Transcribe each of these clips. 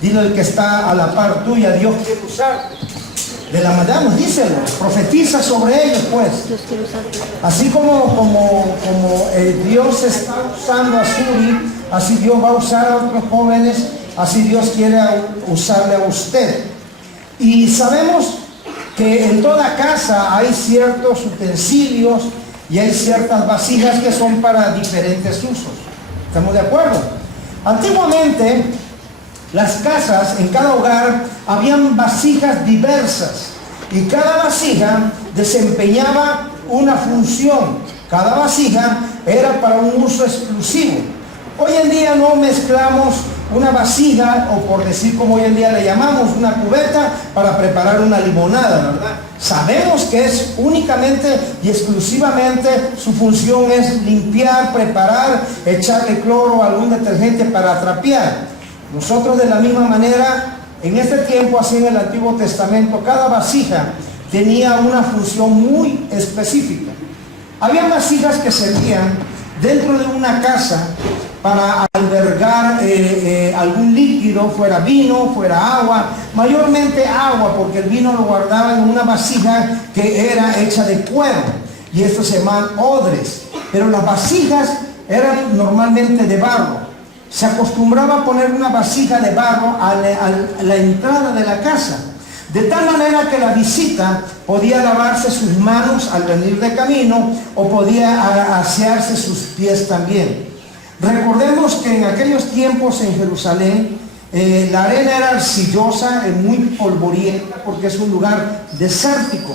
Dile al que está a la par tuya, Dios quiere usarte. De la manera, díselo, profetiza sobre ellos, pues. Así como Dios está usando a Suri, así Dios va a usar a otros jóvenes, así Dios quiere usarle a usted. Y sabemos que en toda casa hay ciertos utensilios y hay ciertas vasijas que son para diferentes usos. ¿Estamos de acuerdo? Antiguamente, las casas, en cada hogar, habían vasijas diversas y cada vasija desempeñaba una función. Cada vasija era para un uso exclusivo. Hoy en día no mezclamos una vasija, o por decir como hoy en día le llamamos, una cubeta para preparar una limonada, ¿verdad? Sabemos que es únicamente y exclusivamente su función es limpiar, preparar, echarle cloro o algún detergente para trapear. Nosotros de la misma manera, en este tiempo, así en el Antiguo Testamento, cada vasija tenía una función muy específica. Había vasijas que servían dentro de una casa para albergar algún líquido, fuera vino, fuera agua, mayormente agua, porque el vino lo guardaban en una vasija que era hecha de cuero, y estos se llaman odres, pero las vasijas eran normalmente de barro. Se acostumbraba a poner una vasija de barro a la entrada de la casa, de tal manera que la visita podía lavarse sus manos al venir de camino o podía asearse sus pies también. Recordemos que en aquellos tiempos en Jerusalén la arena era arcillosa, muy polvorienta, porque es un lugar desértico.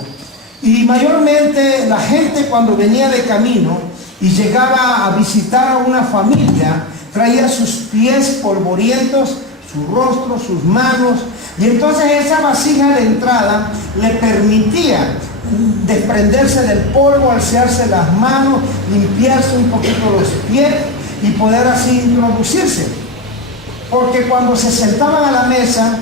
Y mayormente la gente, cuando venía de camino y llegaba a visitar a una familia, traía sus pies polvorientos, su rostro, sus manos, y entonces esa vasija de entrada le permitía desprenderse del polvo, alzarse las manos, limpiarse un poquito los pies y poder así introducirse. Porque cuando se sentaban a la mesa,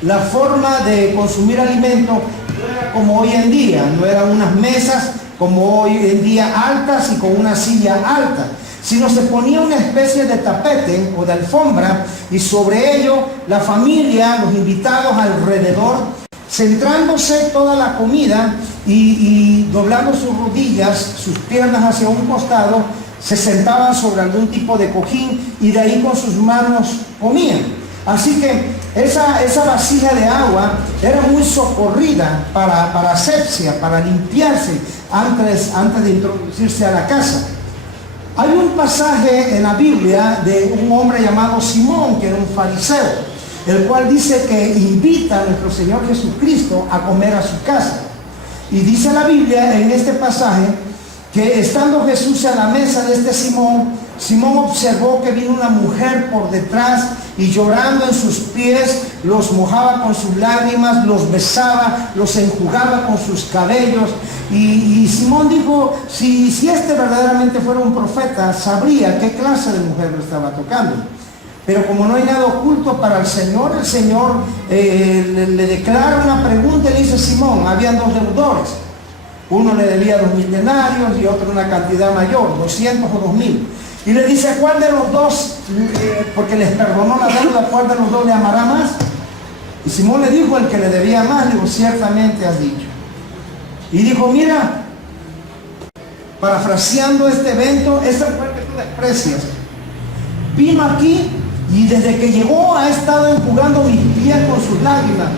la forma de consumir alimento no era como hoy en día, no eran unas mesas como hoy en día altas y con una silla alta, sino se ponía una especie de tapete o de alfombra y sobre ello la familia, los invitados alrededor, centrándose toda la comida y doblando sus rodillas, sus piernas hacia un costado, se sentaban sobre algún tipo de cojín y de ahí con sus manos comían. Así que esa vasija de agua era muy socorrida para asepsia, para limpiarse antes de introducirse a la casa. Hay un pasaje en la Biblia de un hombre llamado Simón, que era un fariseo, el cual dice que invita a nuestro Señor Jesucristo a comer a su casa. Y dice la Biblia en este pasaje que estando Jesús a la mesa de este Simón, Simón observó que vino una mujer por detrás y llorando en sus pies, los mojaba con sus lágrimas, los besaba, los enjugaba con sus cabellos. Y Simón dijo, si este verdaderamente fuera un profeta, sabría qué clase de mujer lo estaba tocando. Pero como no hay nada oculto para el Señor le declara una pregunta y le dice, Simón, habían dos deudores. Uno le debía 2.000 denarios y otro una cantidad mayor, 200 o 2.000. Y le dice, ¿cuál de los dos, porque les perdonó la deuda, cuál de los dos le amará más? Y Simón le dijo, el que le debía más. Le dijo, ciertamente has dicho. Y dijo, mira, parafraseando este evento, esa mujer que tú desprecias, vino aquí y desde que llegó ha estado enjugando mis pies con sus lágrimas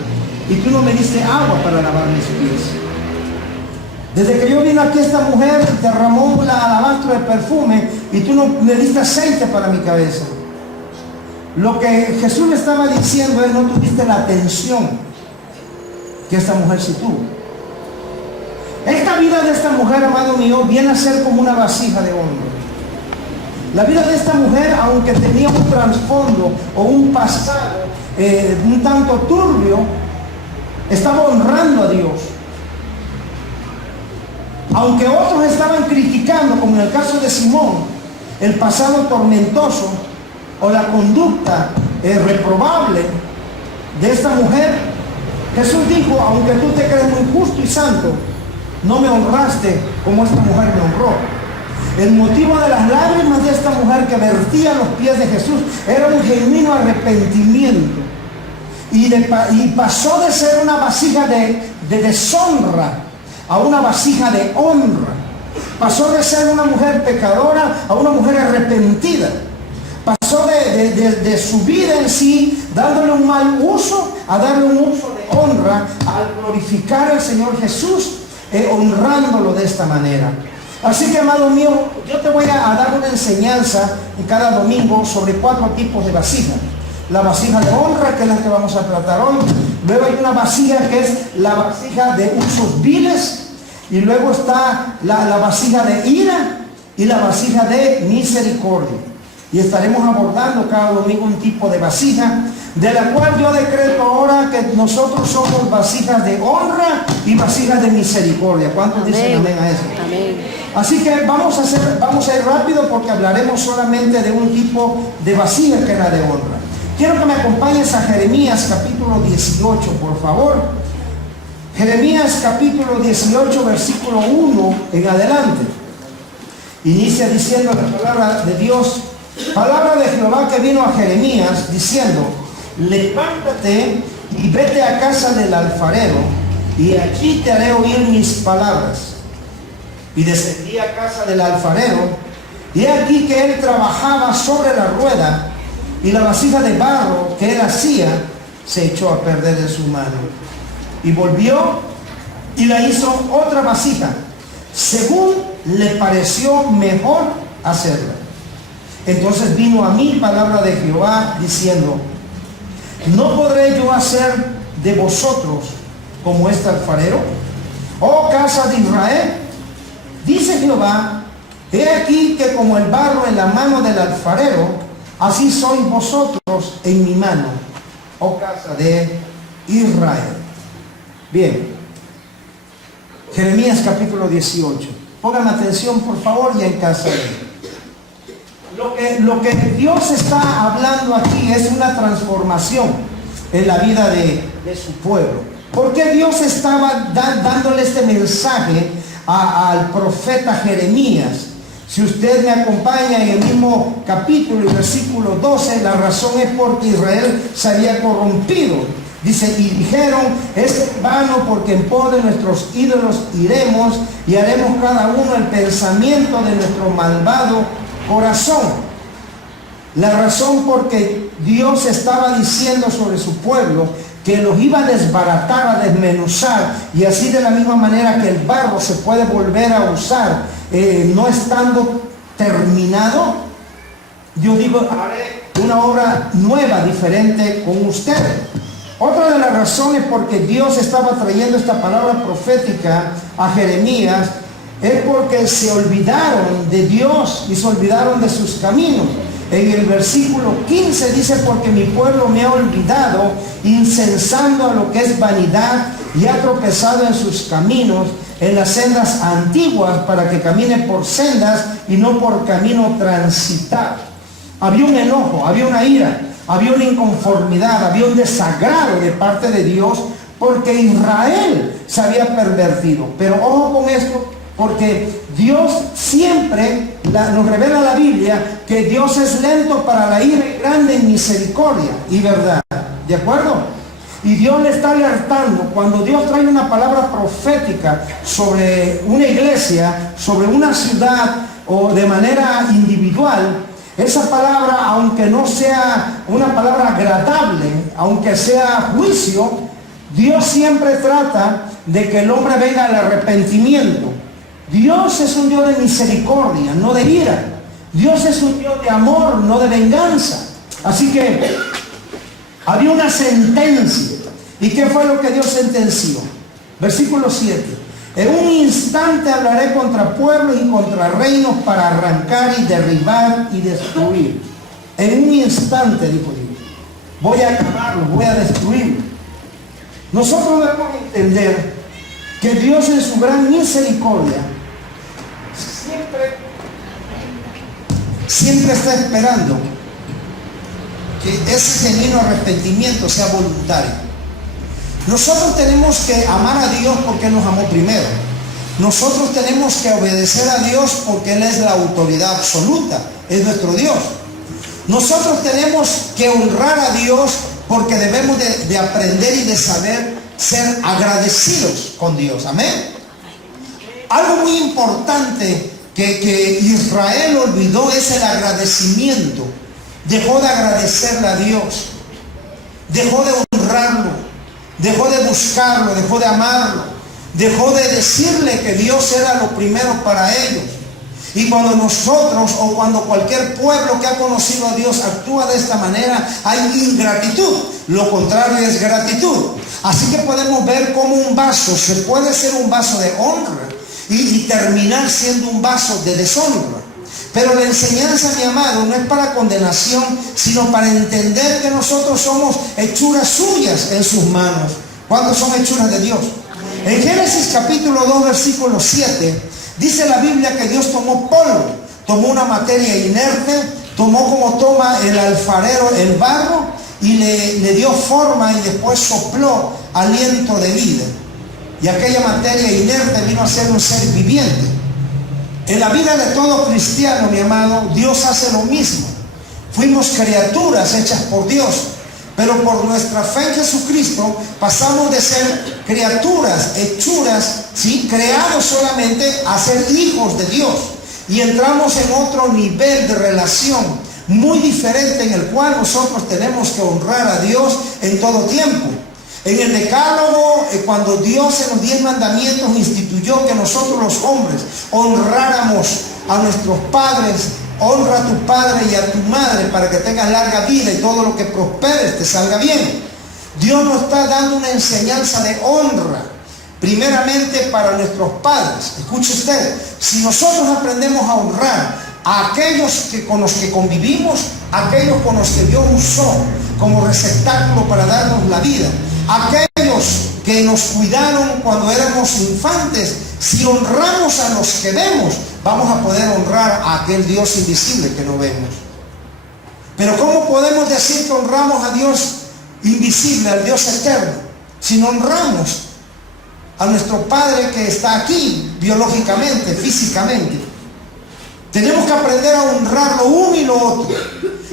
y tú no me diste agua para lavar mis pies. Desde que yo vine aquí, esta mujer derramó un alabastro de perfume y tú no me diste aceite para mi cabeza. Lo que Jesús le estaba diciendo es, no tuviste la atención que esta mujer sí tuvo. Esta vida de esta mujer, amado mío, viene a ser como una vasija de honra. La vida de esta mujer, aunque tenía un trasfondo o un pasado un tanto turbio, estaba honrando a Dios. Aunque otros estaban criticando, como en el caso de Simón, el pasado tormentoso o la conducta reprobable de esta mujer, Jesús dijo, aunque tú te crees muy justo y santo, no me honraste como esta mujer me honró. El motivo de las lágrimas de esta mujer que vertía a los pies de Jesús era un genuino arrepentimiento y pasó de ser una vasija de deshonra a una vasija de honra. Pasó de ser una mujer pecadora a una mujer arrepentida. Pasó de su vida en sí, dándole un mal uso, a darle un uso de honra, al glorificar al Señor Jesús, honrándolo de esta manera. Así que, amado mío, yo te voy a dar una enseñanza cada domingo sobre 4 tipos de vasijas. La vasija de honra, que es la que vamos a tratar hoy. Luego hay una vasija que es la vasija de usos viles. Y luego está la vasija de ira y la vasija de misericordia. Y estaremos abordando cada domingo un tipo de vasija, de la cual yo decreto ahora que nosotros somos vasijas de honra y vasijas de misericordia. ¿Cuántos dicen amén a eso? Amén. Así que vamos a ir rápido porque hablaremos solamente de un tipo de vasija que era de honra. Quiero que me acompañes a Jeremías capítulo 18, por favor. Jeremías capítulo 18, versículo 1 en adelante. Inicia diciendo la palabra de Dios, palabra de Jehová que vino a Jeremías diciendo: levántate y vete a casa del alfarero, y aquí te haré oír mis palabras. Y descendí a casa del alfarero, y he aquí que él trabajaba sobre la rueda, y la vasija de barro que él hacía se echó a perder de su mano. Y volvió y la hizo otra vasija, según le pareció mejor hacerla. Entonces vino a mí palabra de Jehová diciendo: ¿no podré yo hacer de vosotros como este alfarero, oh casa de Israel? Dice Jehová: he aquí que como el barro en la mano del alfarero, así sois vosotros en mi mano, oh casa de Israel. Bien, Jeremías capítulo 18. Pónganme atención, por favor, y en casa. Lo que Dios está hablando aquí es una transformación en la vida de su pueblo. ¿Por qué Dios estaba dándole este mensaje al profeta Jeremías? Si usted me acompaña en el mismo capítulo y versículo 12, la razón es porque Israel se había corrompido. Dice: y dijeron, es vano, porque en pos de nuestros ídolos iremos y haremos cada uno el pensamiento de nuestro malvado corazón. La razón porque Dios estaba diciendo sobre su pueblo que los iba a desbaratar, a desmenuzar, y así de la misma manera que el barro se puede volver a usar, no estando terminado, yo digo, haré una obra nueva, diferente con ustedes. Otra de las razones por que Dios estaba trayendo esta palabra profética a Jeremías es porque se olvidaron de Dios y se olvidaron de sus caminos. En el versículo 15 dice: porque mi pueblo me ha olvidado, incensando a lo que es vanidad, y ha tropezado en sus caminos, en las sendas antiguas, para que camine por sendas y no por camino transitado. Había un enojo, había una ira, había una inconformidad, había un desagrado de parte de Dios porque Israel se había pervertido. Pero ojo con esto, porque Dios siempre nos revela la Biblia que Dios es lento para la ira y grande en misericordia y verdad. ¿De acuerdo? Y Dios le está alertando. Cuando Dios trae una palabra profética sobre una iglesia, sobre una ciudad o de manera individual, esa palabra, aunque no sea una palabra agradable, aunque sea juicio, Dios siempre trata de que el hombre venga al arrepentimiento. Dios es un Dios de misericordia, no de ira. Dios es un Dios de amor, no de venganza. Así que había una sentencia. ¿Y qué fue lo que Dios sentenció? Versículo 7. En un instante hablaré contra pueblos y contra reinos para arrancar y derribar y destruir. En un instante, dijo Dios, voy a acabarlos, voy a destruirlos. Nosotros debemos entender que Dios en su gran misericordia siempre está esperando que ese genuino arrepentimiento sea voluntario. Nosotros tenemos que amar a Dios porque Él nos amó primero. Nosotros tenemos que obedecer a Dios porque Él es la autoridad absoluta, es nuestro Dios. Nosotros tenemos que honrar a Dios porque debemos de aprender y de saber ser agradecidos con Dios. Amén. Algo muy importante que Israel olvidó es el agradecimiento. Dejó de agradecerle a Dios, dejó de honrarlo, dejó de buscarlo, dejó de amarlo, dejó de decirle que Dios era lo primero para ellos. Y cuando nosotros o cuando cualquier pueblo que ha conocido a Dios actúa de esta manera, hay ingratitud. Lo contrario es gratitud. Así que podemos ver cómo un vaso se puede ser un vaso de honra y terminar siendo un vaso de deshonra. Pero la enseñanza, mi amado, no es para condenación, sino para entender que nosotros somos hechuras suyas en sus manos. ¿Cuántos son hechuras de Dios? En Génesis capítulo 2, versículo 7, dice la Biblia que Dios tomó polvo, tomó una materia inerte, tomó como toma el alfarero el barro y le dio forma y después sopló aliento de vida. Y aquella materia inerte vino a ser un ser viviente. En la vida de todo cristiano, mi amado, Dios hace lo mismo. Fuimos criaturas hechas por Dios, pero por nuestra fe en Jesucristo pasamos de ser criaturas, hechuras, ¿sí?, creados solamente a ser hijos de Dios. Y entramos en otro nivel de relación muy diferente, en el cual nosotros tenemos que honrar a Dios en todo tiempo. En el Decálogo, cuando Dios en los 10 mandamientos instituyó que nosotros los hombres honráramos a nuestros padres, honra a tu padre y a tu madre para que tengas larga vida y todo lo que prosperes te salga bien. Dios nos está dando una enseñanza de honra, primeramente para nuestros padres. Escuche usted, si nosotros aprendemos a honrar a aquellos con los que convivimos, aquellos con los que Dios usó como receptáculo para darnos la vida, aquellos que nos cuidaron cuando éramos infantes, si honramos a los que vemos, vamos a poder honrar a aquel Dios invisible que no vemos. Pero ¿cómo podemos decir que honramos a Dios invisible, al Dios eterno, si no honramos a nuestro Padre que está aquí biológicamente, físicamente? Tenemos que aprender a honrar lo uno y lo otro.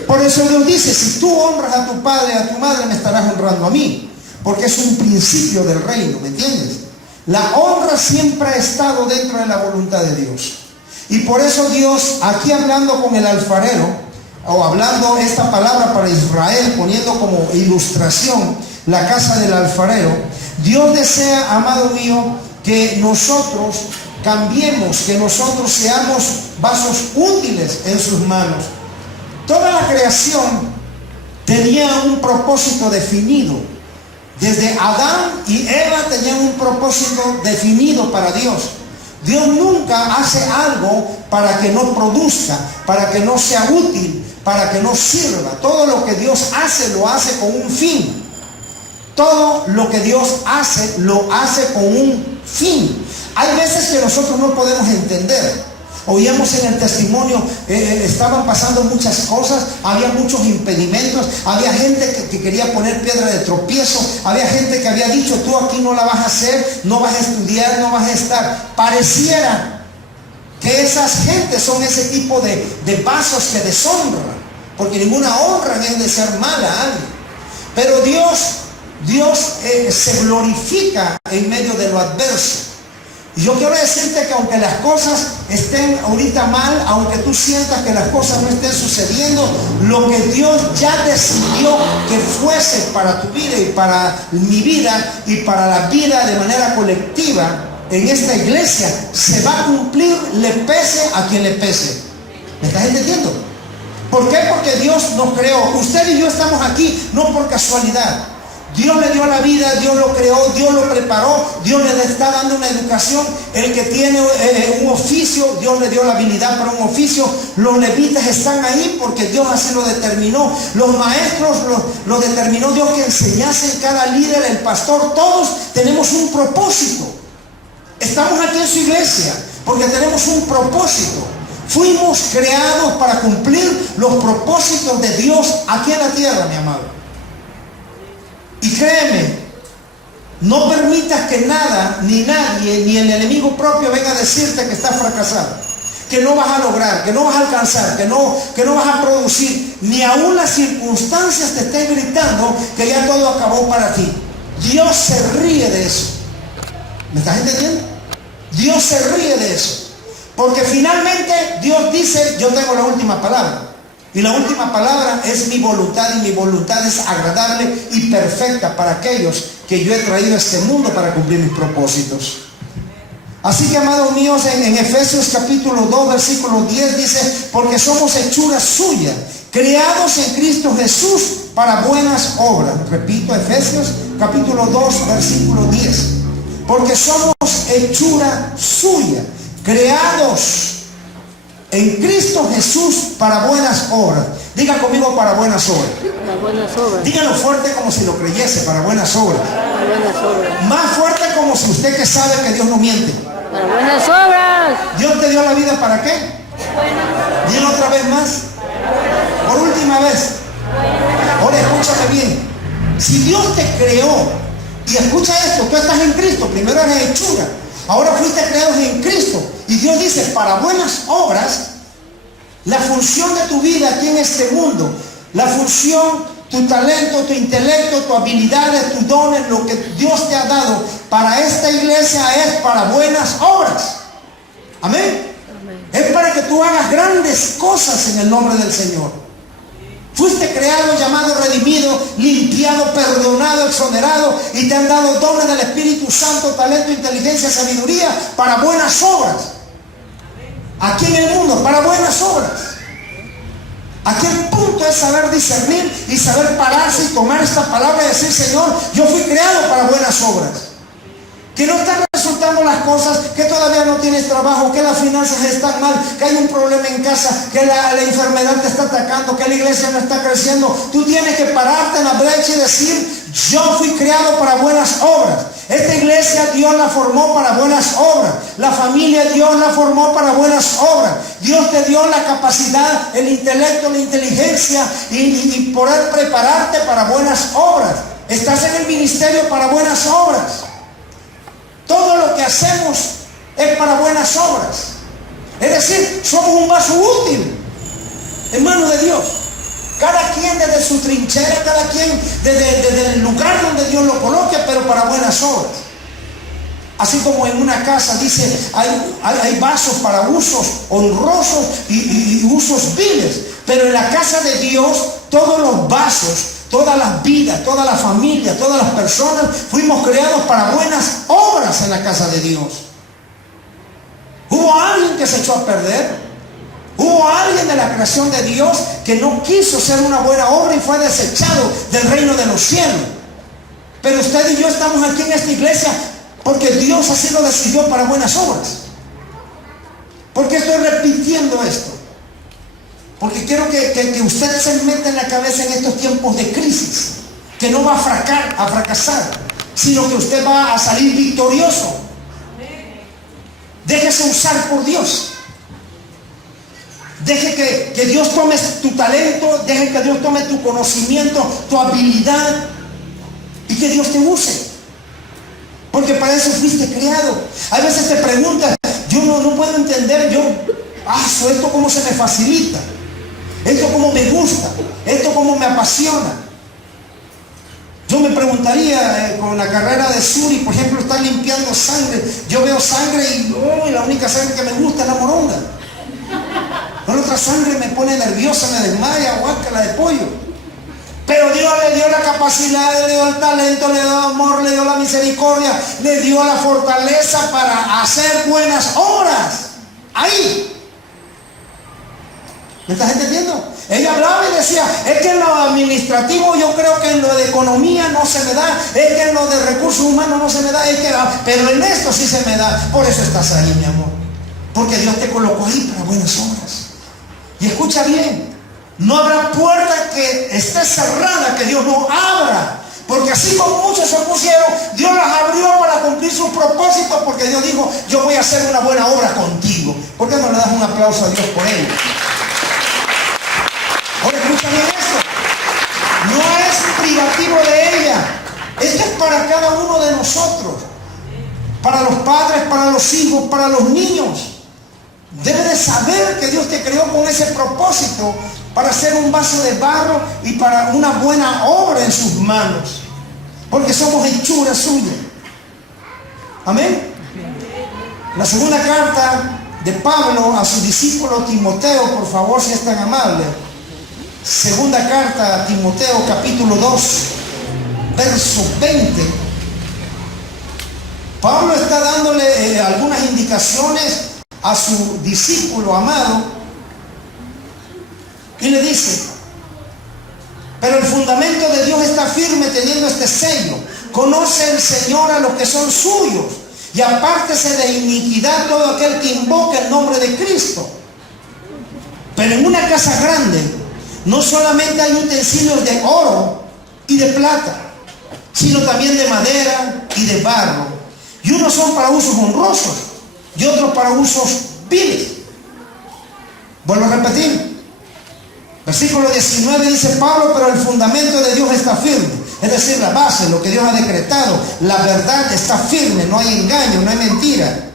Por eso Dios dice, si tú honras a tu padre y a tu madre, me estarás honrando a mí. Porque es un principio del reino, ¿me entiendes? La honra siempre ha estado dentro de la voluntad de Dios. Y por eso Dios, aquí hablando con el alfarero, o hablando esta palabra para Israel, poniendo como ilustración la casa del alfarero, Dios desea, amado mío, que nosotros cambiemos, que nosotros seamos vasos útiles en sus manos. Toda la creación tenía un propósito definido. Desde Adán y Eva tenían un propósito definido para Dios. Dios nunca hace algo para que no produzca, para que no sea útil, para que no sirva. Todo lo que Dios hace, lo hace con un fin. Todo lo que Dios hace, lo hace con un fin. Hay veces que nosotros no podemos entender. Oíamos en el testimonio, estaban pasando muchas cosas, había muchos impedimentos, había gente que quería poner piedra de tropiezo, había gente que había dicho, tú aquí no la vas a hacer, no vas a estudiar, no vas a estar. Pareciera que esas gentes son ese tipo de vasos que deshonran, porque ninguna honra es desear mal a alguien. Pero Dios se glorifica en medio de lo adverso. Y yo quiero decirte que aunque las cosas estén ahorita mal, aunque tú sientas que las cosas no estén sucediendo, lo que Dios ya decidió que fuese para tu vida y para mi vida y para la vida de manera colectiva en esta iglesia, se va a cumplir, le pese a quien le pese. ¿Me estás entendiendo? ¿Por qué? Porque Dios nos creó. Usted y yo estamos aquí no por casualidad. Dios le dio la vida, Dios lo creó, Dios lo preparó, Dios le está dando una educación. El que tiene un oficio, Dios le dio la habilidad para un oficio. Los levitas están ahí porque Dios así lo determinó. Los maestros lo determinó Dios que enseñasen, cada líder, el pastor, todos tenemos un propósito. Estamos aquí en su iglesia porque tenemos un propósito. Fuimos creados para cumplir los propósitos de Dios aquí en la tierra, mi amado. Y créeme, no permitas que nada, ni nadie, ni el enemigo propio venga a decirte que estás fracasado, que no vas a lograr, que no vas a alcanzar, que no vas a producir. ni aún las circunstancias te estén gritando que ya todo acabó para ti. Dios se ríe de eso. ¿Me estás entendiendo? Dios se ríe de eso. Porque finalmente Dios dice, yo tengo la última palabra. Y la última palabra es mi voluntad, y mi voluntad es agradable y perfecta para aquellos que yo he traído a este mundo para cumplir mis propósitos. Así que, amados míos, en Efesios capítulo 2, versículo 10 dice, porque somos hechura suya, creados en Cristo Jesús para buenas obras. Repito, Efesios capítulo 2, versículo 10. Porque somos hechura suya, creados en Cristo Jesús para buenas obras. Diga conmigo, para buenas obras. Para buenas obras. Dígalo fuerte como si lo creyese, para buenas obras. Para buenas obras. Más fuerte como si usted que sabe que Dios no miente. Para buenas obras. Dios te dio la vida ¿para qué? Dilo otra vez más. Por última vez. Ahora escúchame bien. Si Dios te creó, y escucha esto, tú estás en Cristo, primero eres hechura, ahora fuiste creados en Cristo, y Dios dice, para buenas obras. La función de tu vida aquí en este mundo, la función, tu talento, tu intelecto, tus habilidades, tus dones, lo que Dios te ha dado para esta iglesia es para buenas obras. Amén. Amén. Es para que tú hagas grandes cosas en el nombre del Señor. Fuiste creado, llamado, redimido, limpiado, perdonado, exonerado, y te han dado dones del Espíritu Santo, talento, inteligencia, sabiduría para buenas obras. Aquí en el mundo, para buenas obras. Aquí el punto es saber discernir y saber pararse y tomar esta palabra y decir, Señor, yo fui creado para buenas obras. Que no están resultando las cosas, que todavía no tienes trabajo, que las finanzas están mal, que hay un problema en casa, que la enfermedad te está atacando, que la iglesia no está creciendo. Tú tienes que pararte en la brecha y decir, yo fui creado para buenas obras. Esta iglesia Dios la formó para buenas obras. La familia Dios la formó para buenas obras. Dios te dio la capacidad, el intelecto, la inteligencia y poder prepararte para buenas obras. Estás en el ministerio para buenas obras. Todo lo que hacemos es para buenas obras. Es decir, somos un vaso útil en manos de Dios. Cada quien desde su trinchera, cada quien desde el lugar donde Dios lo coloque, pero para buenas obras. Así como en una casa dice, hay vasos para usos honrosos y usos viles. Pero en la casa de Dios, todos los vasos, todas las vidas, toda la familia, todas las personas, fuimos creados para buenas obras en la casa de Dios. ¿Hubo alguien que se echó a perder? ¿Hubo alguien de la creación de Dios que no quiso ser una buena obra y fue desechado del reino de los cielos? Pero usted y yo estamos aquí en esta iglesia porque Dios así lo decidió para buenas obras. ¿Por qué estoy repitiendo esto? Porque quiero que usted se meta en la cabeza en estos tiempos de crisis, que no va a fracasar, sino que usted va a salir victorioso. Déjese usar por Dios. Deje que Dios tome tu talento, deje que Dios tome tu conocimiento, tu habilidad, y que Dios te use. Porque para eso fuiste creado. A veces te preguntas, yo no puedo entender, esto cómo se me facilita, esto cómo me gusta, esto cómo me apasiona. Yo me preguntaría, con la carrera de Suri, por ejemplo, está limpiando sangre. Yo veo sangre y la única sangre que me gusta es la moronga. Con otra sangre me pone nerviosa, me desmaya, guácala de pollo. Pero Dios le dio la capacidad, le dio el talento, le dio el amor, le dio la misericordia, le dio la fortaleza para hacer buenas obras. Ahí. ¿Me estás entendiendo? Ella hablaba y decía, es que en lo administrativo yo creo que en lo de economía no se me da, es que en lo de recursos humanos no se me da, pero en esto sí se me da. Por eso estás ahí, mi amor. Porque Dios te colocó ahí para buenas obras. Y escucha bien, no habrá puerta que esté cerrada que Dios no abra. Porque así como muchos se opusieron, Dios las abrió para cumplir sus propósitos. Porque Dios dijo, yo voy a hacer una buena obra contigo. ¿Por qué no le das un aplauso a Dios por ello? Ahora escucha bien esto. No es privativo de ella. Esto es para cada uno de nosotros. Para los padres, para los hijos, para los niños. Debes de saber que Dios te creó con ese propósito para ser un vaso de barro y para una buena obra en sus manos, porque somos hechura suya. Amén. La segunda carta de Pablo a su discípulo Timoteo, por favor, si es tan amable. Segunda carta a Timoteo, capítulo 2, verso 20. Pablo está dándole algunas indicaciones a su discípulo amado y le dice: pero el fundamento de Dios está firme teniendo este sello. Conoce el Señor a los que son suyos, y apártese de iniquidad todo aquel que invoque el nombre de Cristo. Pero en una casa grande no solamente hay utensilios de oro y de plata, sino también de madera y de barro, y unos son para usos honrosos y otros para usos viles. Vuelvo a repetir. Versículo 19 dice Pablo: pero el fundamento de Dios está firme. Es decir, la base, lo que Dios ha decretado, la verdad está firme, no hay engaño, no hay mentira.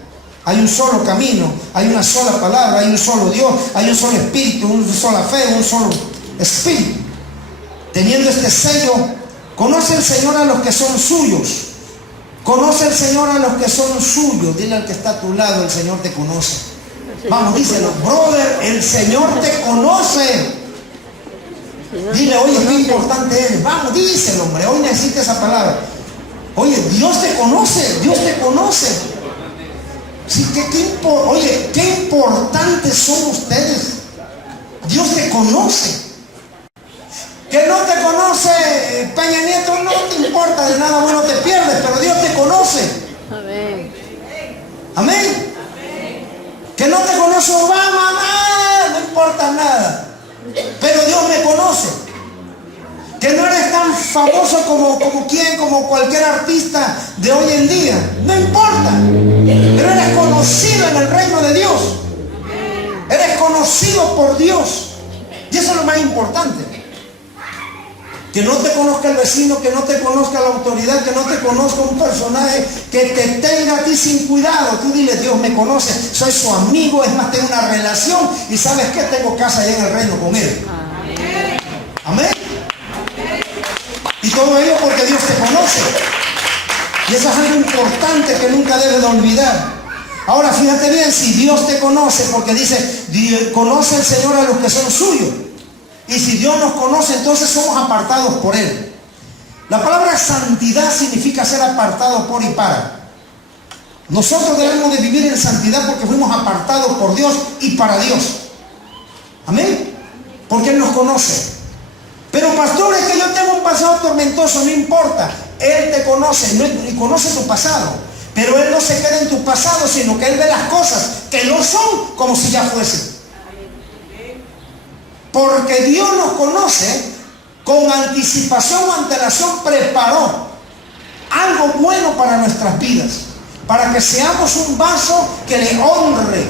Hay un solo camino, hay una sola palabra, hay un solo Dios, hay un solo espíritu, una sola fe, un solo espíritu. Teniendo este sello, conoce el Señor a los que son suyos. Conoce el Señor a los que son suyos. Dile al que está a tu lado: el Señor te conoce. Vamos, díselo: brother, el Señor te conoce. Dile: oye, qué importante eres. Vamos, díselo, hombre. Hoy necesita esa palabra. Oye, Dios te conoce, Dios te conoce. Sí, oye, qué importantes son ustedes. Dios te conoce. Que no te conoce Peña Nieto, no te importa, de nada bueno te pierdes, pero Dios te conoce. Amén. Amén. Que no te conoce Obama, no importa nada, pero Dios me conoce. Que no eres tan famoso como cualquier artista de hoy en día, no importa, pero eres conocido en el reino de Dios. Eres conocido por Dios, y eso es lo más importante. Que no te conozca el vecino, que no te conozca la autoridad, que no te conozca un personaje que te tenga a ti sin cuidado. Tú dile: Dios me conoce, soy su amigo, es más, tengo una relación, y ¿sabes qué? Tengo casa allá en el reino con él. Amén. Y todo ello porque Dios te conoce. Y eso es algo importante que nunca debes de olvidar. Ahora fíjate bien, si Dios te conoce, porque dice: conoce el Señor a los que son suyos. Y si Dios nos conoce, entonces somos apartados por Él. La palabra santidad significa ser apartado por y para. Nosotros debemos de vivir en santidad porque fuimos apartados por Dios y para Dios. Amén. Porque Él nos conoce. Pero pastor, es que yo tengo un pasado tormentoso. No importa, Él te conoce y conoce tu pasado. Pero Él no se queda en tu pasado, sino que Él ve las cosas que no son como si ya fuesen. Porque Dios nos conoce, con anticipación o antelación preparó algo bueno para nuestras vidas, para que seamos un vaso que le honre,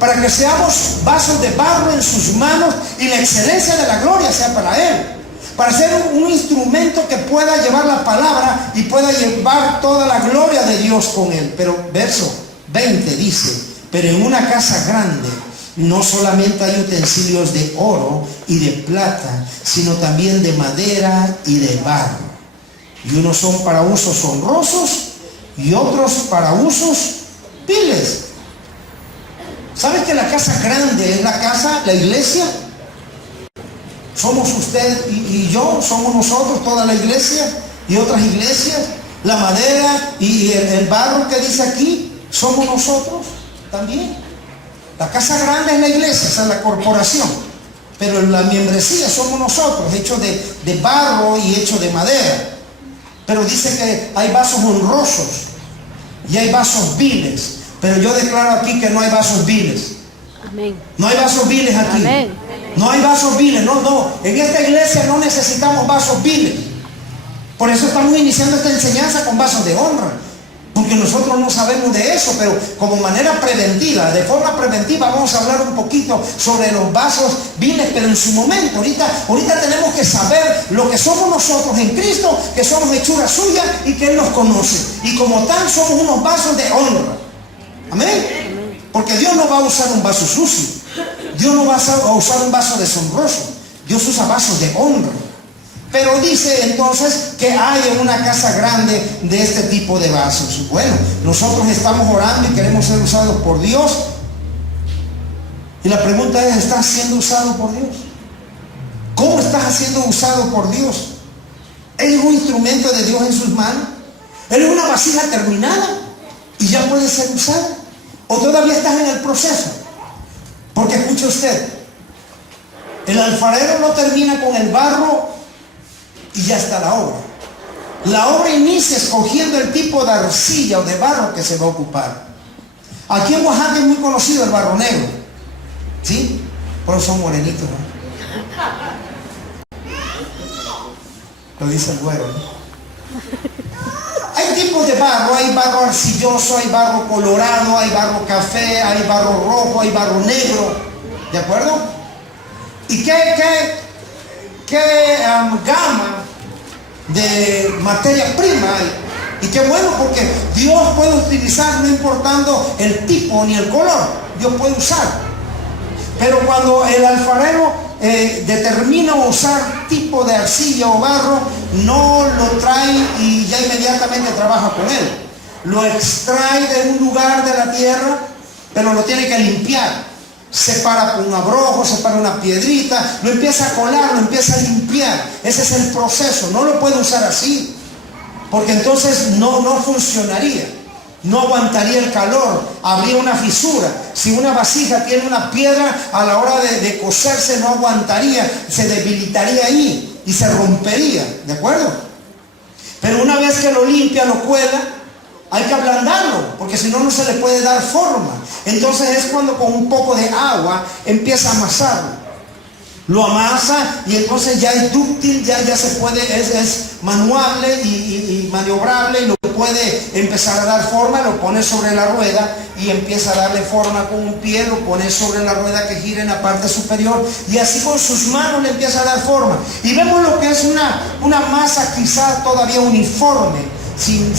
para que seamos vasos de barro en sus manos y la excelencia de la gloria sea para Él, para ser un instrumento que pueda llevar la palabra y pueda llevar toda la gloria de Dios con Él. Pero verso 20 dice: pero en una casa grande no solamente hay utensilios de oro y de plata, sino también de madera y de barro. Y unos son para usos honrosos y otros para usos viles. ¿Sabes que la casa grande es la iglesia? Somos usted y yo, somos nosotros, toda la iglesia y otras iglesias. La madera y el barro que dice aquí, somos nosotros también. La casa grande es la iglesia, esa es la corporación, pero la membresía somos nosotros, hechos de barro y hechos de madera. Pero dice que hay vasos honrosos y hay vasos viles, pero yo declaro aquí que no hay vasos viles. Amén. No hay vasos viles aquí. Amén. No hay vasos viles, no. En esta iglesia no necesitamos vasos viles. Por eso estamos iniciando esta enseñanza con vasos de honra. Porque nosotros no sabemos de eso, pero como manera preventiva, de forma preventiva, vamos a hablar un poquito sobre los vasos viles, pero en su momento. Ahorita tenemos que saber lo que somos nosotros en Cristo, que somos hechura suya y que Él nos conoce. Y como tal somos unos vasos de honra. Amén. Porque Dios no va a usar un vaso sucio. Dios no va a usar un vaso deshonroso. Dios usa vasos de honra. Pero dice entonces que hay en una casa grande de este tipo de vasos. Bueno, nosotros estamos orando y queremos ser usados por Dios. Y la pregunta es, ¿estás siendo usado por Dios? ¿Cómo estás siendo usado por Dios? ¿Eres un instrumento de Dios en sus manos? ¿Eres una vasija terminada y ya puede ser usada? ¿O todavía estás en el proceso? Porque escuche usted, el alfarero no termina con el barro y ya está la obra. La obra inicia escogiendo el tipo de arcilla o de barro que se va a ocupar. Aquí en Oaxaca es muy conocido el barro negro, ¿sí? Pero son morenitos, ¿no? Lo dice el güero, ¿no? Hay tipos de barro, hay barro arcilloso, hay barro colorado, hay barro café, hay barro rojo, hay barro negro, ¿de acuerdo? ¿Y qué gama de materia prima hay? Y qué bueno, porque Dios puede utilizar, no importando el tipo ni el color, Dios puede usar. Pero cuando el alfarero determina usar tipo de arcilla o barro, no lo trae y ya inmediatamente trabaja con él. Lo extrae de un lugar de la tierra, pero lo tiene que limpiar. Separa con un abrojo, separa una piedrita, lo empieza a colar, lo empieza a limpiar. Ese es el proceso. No lo puede usar así, porque entonces no funcionaría. No aguantaría el calor, habría una fisura. Si una vasija tiene una piedra, a la hora de cocerse no aguantaría, se debilitaría ahí y se rompería, ¿de acuerdo? Pero una vez que lo limpia, lo cuela, hay que ablandarlo, porque si no, no se le puede dar forma. Entonces es cuando con un poco de agua empieza a amasarlo. Lo amasa y entonces ya es dúctil, ya se puede, es manuable y maniobrable, y lo puede empezar a dar forma. Lo pone sobre la rueda y empieza a darle forma con un pie, lo pone sobre la rueda que gira en la parte superior, y así con sus manos le empieza a dar forma. Y vemos lo que es una masa quizás todavía uniforme, sin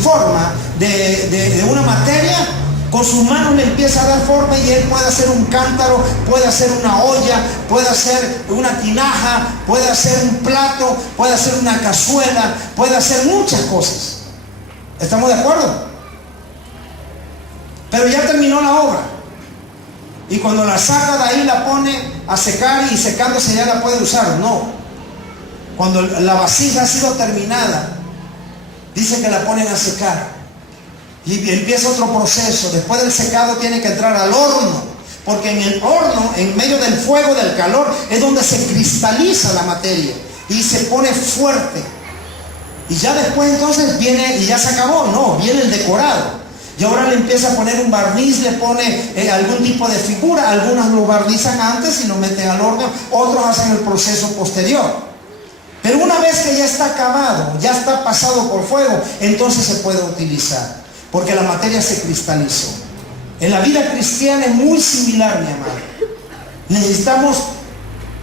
forma de una materia. Con sus manos le empieza a dar forma y él puede hacer un cántaro, puede hacer una olla, puede hacer una tinaja, puede hacer un plato, puede hacer una cazuela, puede hacer muchas cosas. ¿Estamos de acuerdo? Pero ya terminó la obra. Y cuando la saca de ahí la pone a secar, y secándose ya la puede usar. No. Cuando la vasija ha sido terminada, dice que la ponen a secar. Y empieza otro proceso. Después del secado tiene que entrar al horno, porque en el horno, en medio del fuego, del calor, es donde se cristaliza la materia y se pone fuerte. Y ya después entonces viene, y ya se acabó, no, viene el decorado. Y ahora le empieza a poner un barniz, le pone algún tipo de figura. Algunos lo barnizan antes y lo meten al horno, otros hacen el proceso posterior. Pero una vez que ya está acabado, ya está pasado por fuego, entonces se puede utilizar, porque la materia se cristalizó. En la vida cristiana es muy similar, mi amado. Necesitamos,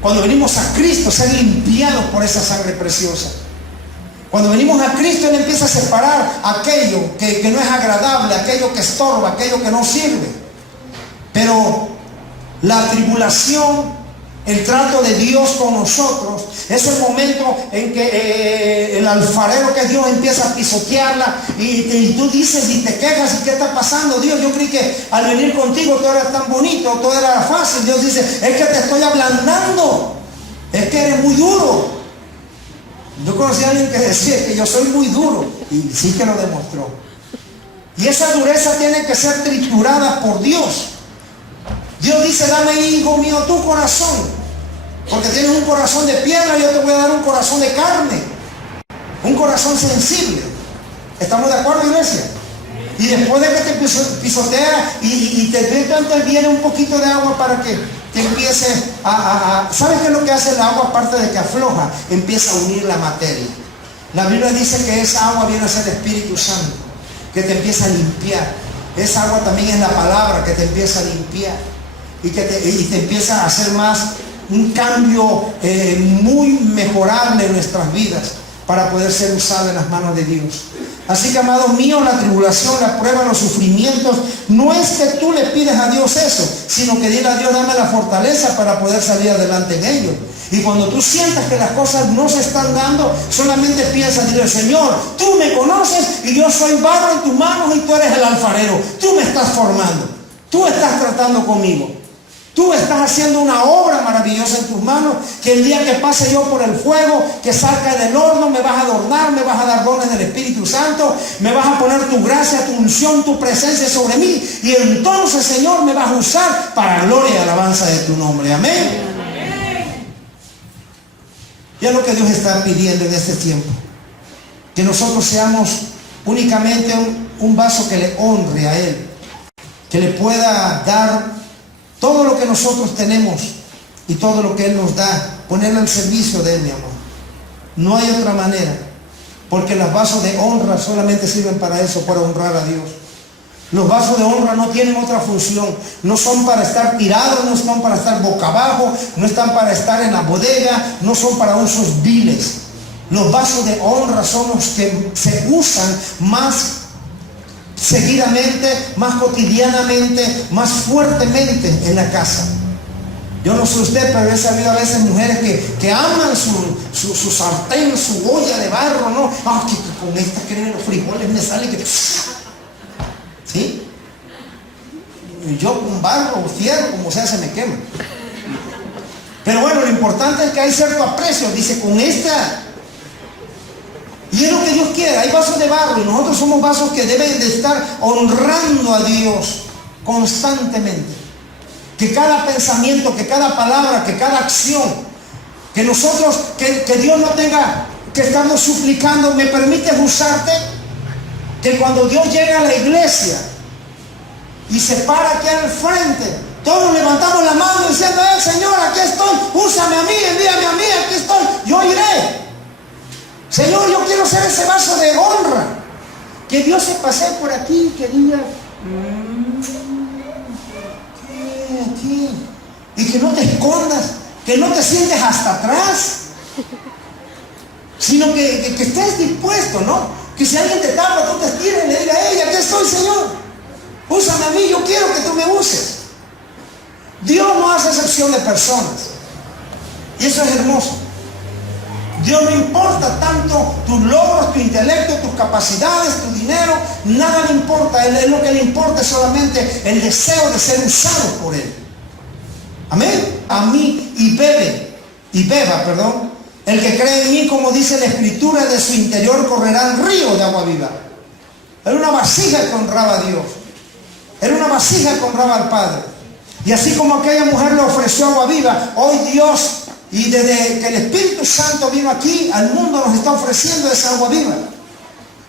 cuando venimos a Cristo, ser limpiados por esa sangre preciosa. Cuando venimos a Cristo, Él empieza a separar aquello que no es agradable, aquello que estorba, aquello que no sirve. Pero la tribulación, el trato de Dios con nosotros, es el momento en que el alfarero, que es Dios, empieza a pisotearla, y tú dices y te quejas: ¿y qué está pasando, Dios? Yo creí que al venir contigo todo era tan bonito, todo era fácil. Dios dice: es que te estoy ablandando, es que eres muy duro. Yo conocí a alguien que decía que yo soy muy duro, y sí que lo demostró. Y esa dureza tiene que ser triturada por Dios. Dios dice: dame, hijo mío, tu corazón, porque tienes un corazón de piedra, yo te voy a dar un corazón de carne, un corazón sensible. ¿Estamos de acuerdo, iglesia? Y después de que te pisotea y te viene un poquito de agua para que te empiece ¿sabes qué es lo que hace el agua? Aparte de que afloja, empieza a unir la materia. La Biblia dice que esa agua viene a ser el Espíritu Santo, que te empieza a limpiar. Esa agua también es la palabra, que te empieza a limpiar y te empieza a hacer más un cambio muy mejorable en nuestras vidas, para poder ser usado en las manos de Dios. Así que, amados míos, la tribulación, la prueba, los sufrimientos, no es que tú le pides a Dios eso, sino que dile a Dios, dame la fortaleza para poder salir adelante en ello. Y cuando tú sientas que las cosas no se están dando, solamente piensa, dile, Señor, tú me conoces y yo soy barro en tus manos y tú eres el alfarero. Tú me estás formando, tú estás tratando conmigo. Tú estás haciendo una obra maravillosa en tus manos, que el día que pase yo por el fuego, que salga del horno, me vas a adornar, me vas a dar dones del Espíritu Santo, me vas a poner tu gracia, tu unción, tu presencia sobre mí, y entonces, Señor, me vas a usar para gloria y alabanza de tu nombre. Amén. Y es lo que Dios está pidiendo en este tiempo, que nosotros seamos únicamente un vaso que le honre a Él, que le pueda dar todo lo que nosotros tenemos y todo lo que Él nos da, ponerlo al servicio de Él, mi amor. No hay otra manera, porque los vasos de honra solamente sirven para eso, para honrar a Dios. Los vasos de honra no tienen otra función, no son para estar tirados, no son para estar boca abajo, no están para estar en la bodega, no son para usos viles. Los vasos de honra son los que se usan más seguidamente, más cotidianamente, más fuertemente en la casa. Yo no sé usted, pero he sabido a veces mujeres que aman su sartén, su olla de barro, ¿no? Ah, que con esta creen los frijoles me sale que... ¿Sí? Y yo con barro o fierro, como sea, se me quema. Pero bueno, lo importante es que hay cierto aprecio. Dice, con esta... Y es lo que Dios quiere. Hay vasos de barro y nosotros somos vasos que deben de estar honrando a Dios constantemente. Que cada pensamiento, que cada palabra, que cada acción, que nosotros, que Dios no tenga que estarnos suplicando, ¿me permites usarte? Que cuando Dios llega a la iglesia y se para aquí al frente, todos levantamos la mano diciendo, Señor, aquí estoy, úsame a mí, envíame a mí, aquí estoy, yo iré. Señor, yo quiero ser ese vaso de honra. Que Dios se pase por aquí, que diga, aquí. Y que no te escondas, que no te sientes hasta atrás, sino que estés dispuesto, ¿no? Que si alguien te tapa, tú te estires y le digas, aquí estoy, Señor, úsame a mí, yo quiero que tú me uses. Dios no hace excepción de personas, y eso es hermoso. Dios no importa tanto tus logros, tu intelecto, tus capacidades, tu dinero, nada le importa. Él lo que le importa es solamente el deseo de ser usado por Él. Amén. A mí y beba, el que cree en mí, como dice la Escritura, de su interior correrán ríos de agua viva. Era una vasija que honraba a Dios. Era una vasija que honraba al Padre. Y así como aquella mujer le ofreció agua viva, hoy Dios, y desde que el Espíritu Santo vino aquí, al mundo nos está ofreciendo esa agua viva.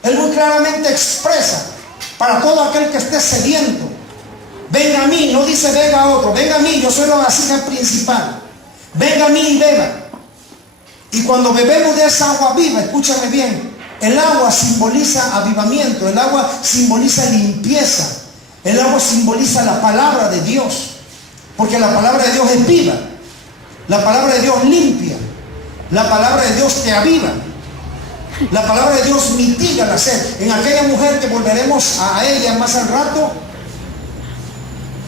Él muy claramente expresa para todo aquel que esté sediento, venga a mí, no dice venga a otro, venga a mí, yo soy la vasija principal, venga a mí y beba. Y cuando bebemos de esa agua viva, escúchame bien, el agua simboliza avivamiento, el agua simboliza limpieza, el agua simboliza la palabra de Dios, porque la palabra de Dios es viva. La palabra de Dios limpia. La palabra de Dios te aviva. La palabra de Dios mitiga la sed. En aquella mujer que volveremos a ella más al rato,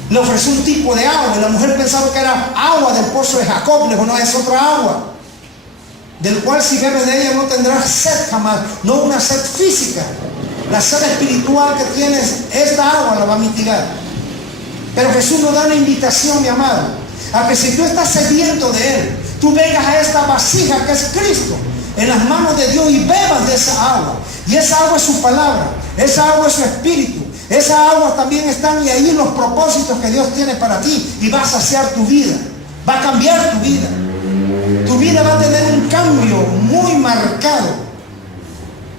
le ofreció un tipo de agua. Y la mujer pensaba que era agua del pozo de Jacob. Le dijo, no, es otra agua, del cual si bebes de ella no tendrás sed jamás. No una sed física. La sed espiritual que tienes, esta agua la va a mitigar. Pero Jesús nos da una invitación, mi amado, a que si tú estás sediento de Él, tú vengas a esta vasija que es Cristo, en las manos de Dios, y bebas de esa agua. Y esa agua es su palabra, esa agua es su espíritu, esa agua también están y ahí los propósitos que Dios tiene para ti, y va a saciar tu vida, va a cambiar tu vida. Tu vida va a tener un cambio muy marcado.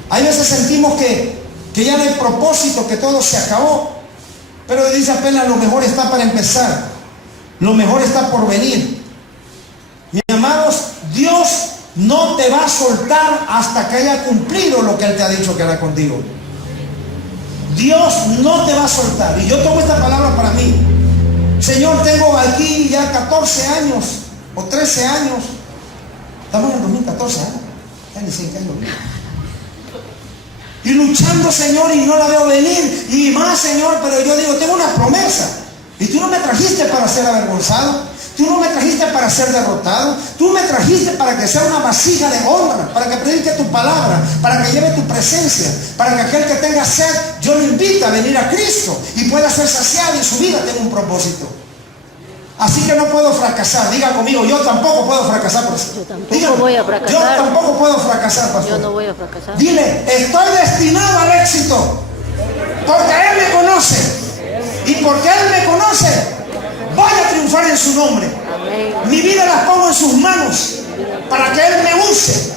Hay veces sentimos que ya no hay propósito, que todo se acabó, pero dice apenas lo mejor está para empezar. Lo mejor está por venir. Mis amados, Dios no te va a soltar hasta que haya cumplido lo que Él te ha dicho que hará contigo. Dios no te va a soltar. Y yo tomo esta palabra para mí. Señor, tengo aquí ya 14 años o 13 años. Estamos en el 2014, ¿eh? Ya ni sé en qué año. Y luchando, Señor, y no la veo venir. Y más, Señor, pero yo digo, tengo una promesa. Y tú no me trajiste para ser avergonzado. Tú no me trajiste para ser derrotado. Tú me trajiste para que sea una vasija de honra, para que predique tu palabra, para que lleve tu presencia, para que aquel que tenga sed, yo lo invite a venir a Cristo y pueda ser saciado y su vida tenga un propósito. Así que no puedo fracasar. Diga conmigo, yo tampoco puedo fracasar, pastor. Yo tampoco voy a fracasar. Yo tampoco puedo fracasar, pastor. Yo no voy a fracasar. Dile, estoy destinado al éxito, porque Él me conoce. Y porque Él me conoce, voy a triunfar en su nombre. Amén. Mi vida la pongo en sus manos, para que Él me use,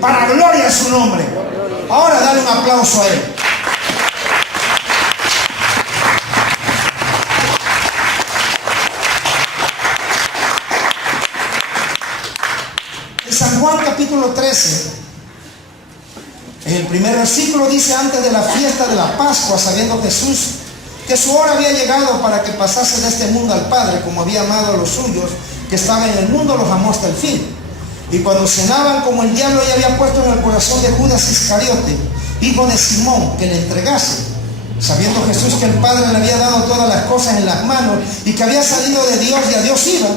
para gloria de su nombre. Ahora dale un aplauso a Él. En San Juan capítulo 13, en el primer versículo dice: antes de la fiesta de la Pascua, sabiendo Jesús que su hora había llegado para que pasase de este mundo al Padre, como había amado a los suyos que estaban en el mundo, los amó hasta el fin. Y cuando cenaban, como el diablo ya había puesto en el corazón de Judas Iscariote, hijo de Simón, que le entregase, sabiendo Jesús que el Padre le había dado todas las cosas en las manos y que había salido de Dios y a Dios iba,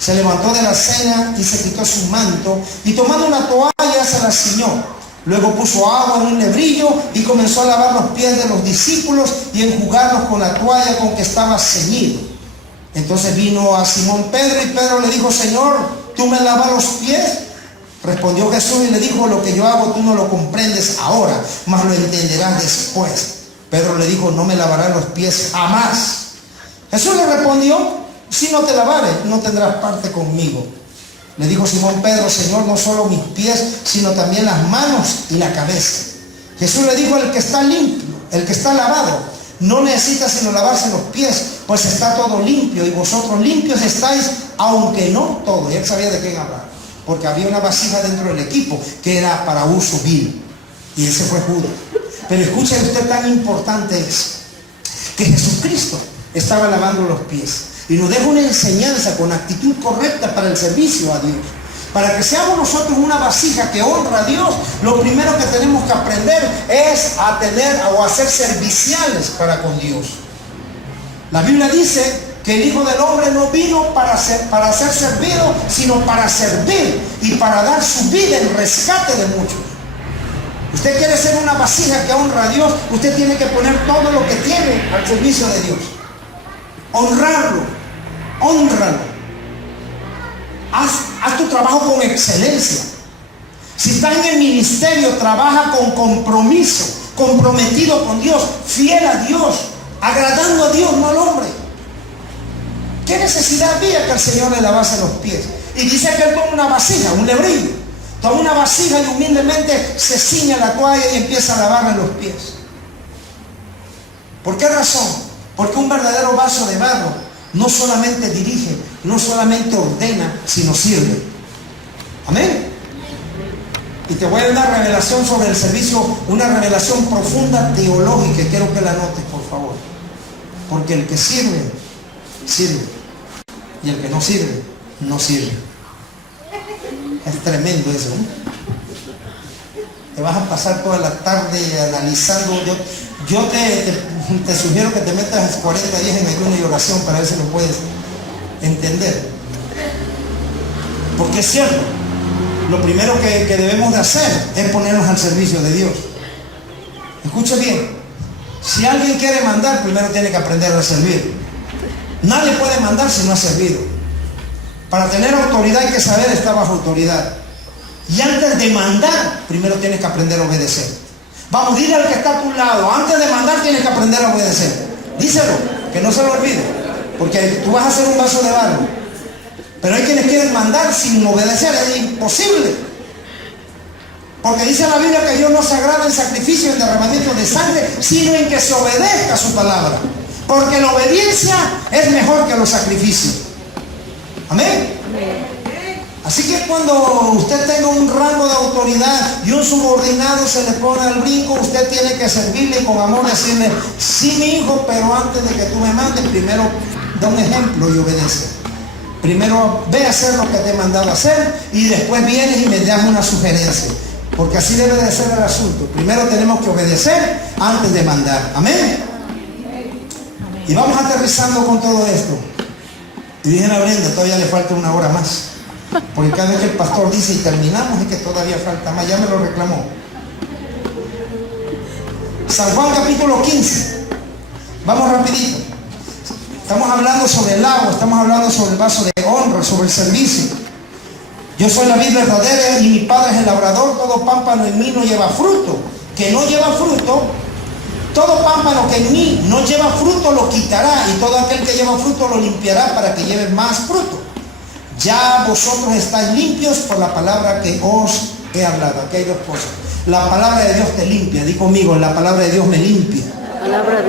se levantó de la cena y se quitó su manto y tomando una toalla se la ciñó. Luego puso agua en un lebrillo y comenzó a lavar los pies de los discípulos y enjugarlos con la toalla con que estaba ceñido. Entonces vino a Simón Pedro y Pedro le dijo: Señor, ¿tú me lavas los pies? Respondió Jesús y le dijo: lo que yo hago tú no lo comprendes ahora, mas lo entenderás después. Pedro le dijo: no me lavarás los pies jamás. Jesús le respondió: si no te lavares, no tendrás parte conmigo. Le dijo Simón Pedro: Señor, no solo mis pies, sino también las manos y la cabeza. Jesús le dijo: el que está limpio, el que está lavado, no necesita sino lavarse los pies, pues está todo limpio, y vosotros limpios estáis, aunque no todo. Y él sabía de quién hablar, porque había una vasija dentro del equipo que era para uso vil, y ese fue Judas. Pero escuche usted, tan importante es que Jesucristo estaba lavando los pies. Y nos deja una enseñanza con actitud correcta para el servicio a Dios. Para que seamos nosotros una vasija que honra a Dios, lo primero que tenemos que aprender es a tener o a ser serviciales para con Dios. La Biblia dice que el Hijo del Hombre no vino para ser servido, sino para servir y para dar su vida en rescate de muchos. Usted quiere ser una vasija que honra a Dios, usted tiene que poner todo lo que tiene al servicio de Dios. Honrarlo. Hónralo. Haz tu trabajo con excelencia. Si estás en el ministerio, trabaja con compromiso, comprometido con Dios, fiel a Dios, agradando a Dios, no al hombre. ¿Qué necesidad había que el Señor le lavase los pies? Y dice que él toma una vasija, un lebrillo, toma una vasija y humildemente se ciña la toalla y empieza a lavarle los pies. ¿Por qué razón? Porque un verdadero vaso de barro no solamente dirige, no solamente ordena, sino sirve. Amén. Y te voy a dar una revelación sobre el servicio, una revelación profunda teológica. Quiero que la notes, por favor. Porque el que sirve, sirve. Y el que no sirve, no sirve. Es tremendo eso, ¿eh? Te vas a pasar toda la tarde analizando. Yo te sugiero que te metas 40 días en ayuno y oración para ver si lo puedes entender. Porque es cierto, lo primero que debemos de hacer es ponernos al servicio de Dios. Escuche bien, si alguien quiere mandar, primero tiene que aprender a servir. Nadie puede mandar si no ha servido. Para tener autoridad hay que saber estar bajo autoridad. Y antes de mandar, primero tienes que aprender a obedecer. Vamos, dile al que está a tu lado: antes de mandar tienes que aprender a obedecer. Díselo, que no se lo olvide, porque tú vas a ser un vaso de barro. Pero hay quienes quieren mandar sin obedecer, es imposible. Porque dice la Biblia que Dios no se agrada en sacrificio, en derramamiento de sangre, sino en que se obedezca su palabra. Porque la obediencia es mejor que los sacrificios. Amén. Así que cuando usted tenga un rango de autoridad y un subordinado se le pone al brinco, usted tiene que servirle y con amor decirle: sí, mi hijo, pero antes de que tú me mandes, primero da un ejemplo y obedece. Primero ve a hacer lo que te he mandado a hacer y después vienes y me das una sugerencia. Porque así debe de ser el asunto. Primero tenemos que obedecer antes de mandar. Amén. Y vamos aterrizando con todo esto. Y dije a Brenda, todavía le falta una hora más. Porque cada vez que el pastor dice y terminamos, es que todavía falta más. Ya me lo reclamó. San Juan capítulo 15. Vamos rapidito. Estamos hablando sobre el agua, estamos hablando sobre el vaso de honra, sobre el servicio. Yo soy la vid verdadera y mi Padre es el labrador. Todo pámpano en mí no lleva fruto. Que no lleva fruto, todo pámpano que en mí no lleva fruto lo quitará, y todo aquel que lleva fruto lo limpiará para que lleve más fruto. Ya vosotros estáis limpios por la palabra que os he hablado. Aquí hay dos cosas. La palabra de Dios te limpia. Di conmigo, la palabra de Dios me limpia.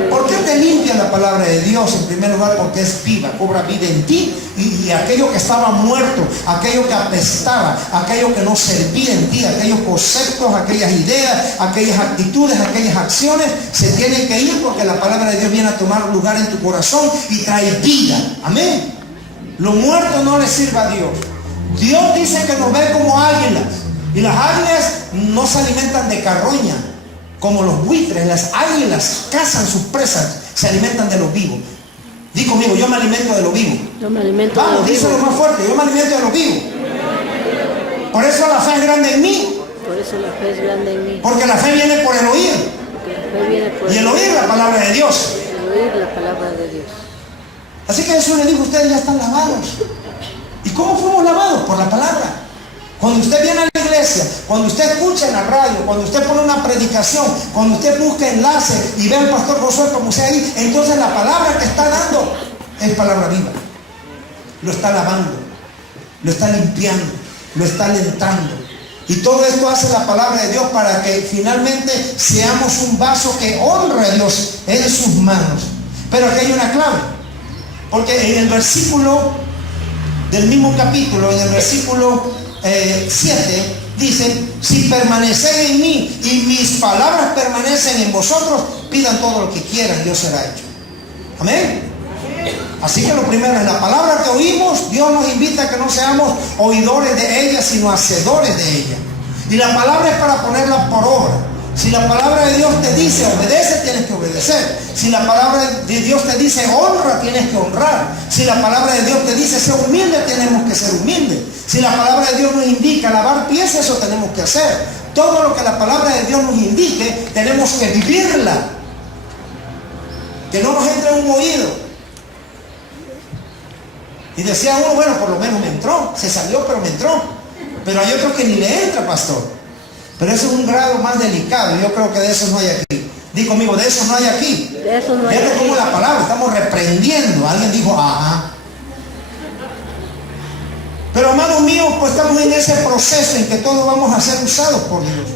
¿Por qué te limpia la palabra de Dios? En primer lugar, porque es viva, cobra vida en ti, y aquello que estaba muerto, aquello que apestaba, aquello que no servía en ti, aquellos conceptos, aquellas ideas, aquellas actitudes, aquellas acciones, se tienen que ir, porque la palabra de Dios viene a tomar lugar en tu corazón y trae vida. Amén. Lo muerto no le sirve a Dios. Dios dice que nos ve como águilas, y las águilas no se alimentan de carroña como los buitres. Las águilas cazan sus presas, se alimentan de los vivos. Di conmigo, yo me alimento de lo vivo. Yo me alimento de Vamos, lo díselo vivo. más fuerte, yo me alimento de lo vivo. Por eso la fe es grande en mí. Por eso la fe es grande en mí. Porque la fe viene por el oír. Porque la fe viene por Y el oír la palabra de Dios. el oír la palabra de Dios. Así que Jesús le dijo, ustedes ya están lavados. ¿Y cómo fuimos lavados? Por la palabra. Cuando usted viene a la iglesia, cuando usted escucha en la radio, cuando usted pone una predicación, cuando usted busca enlace y ve al pastor Josué como sea ahí, entonces la palabra que está dando es palabra viva. Lo está lavando, lo está limpiando, lo está alentando. Y todo esto hace la palabra de Dios para que finalmente seamos un vaso que honre a Dios en sus manos. Pero aquí hay una clave, porque en el versículo del mismo capítulo, en el versículo 7, dice: si permanecen en mí y mis palabras permanecen en vosotros, pidan todo lo que quieran, Dios será hecho. Amén. Así que lo primero es la palabra que oímos. Dios nos invita a que no seamos oidores de ella, sino hacedores de ella. Y la palabra es para ponerla por obra. Si la palabra de Dios te dice obedece, tienes que obedecer. Si la palabra de Dios te dice honra, tienes que honrar. Si la palabra de Dios te dice ser humilde, tenemos que ser humildes. Si la palabra de Dios nos indica lavar pies, eso tenemos que hacer. Todo lo que la palabra de Dios nos indique, tenemos que vivirla. Que no nos entre en un oído. Y decía uno, bueno, por lo menos me entró, se salió pero me entró. Pero hay otro que ni le entra, pastor. Pero eso es un grado más delicado. Yo creo que de eso no hay aquí. Di conmigo, de eso no hay aquí. De eso no hay Fíjate aquí. cómo la palabra, estamos reprendiendo. Alguien dijo, ajá. Pero hermanos míos, pues estamos en ese proceso en que todos vamos a ser usados por Dios.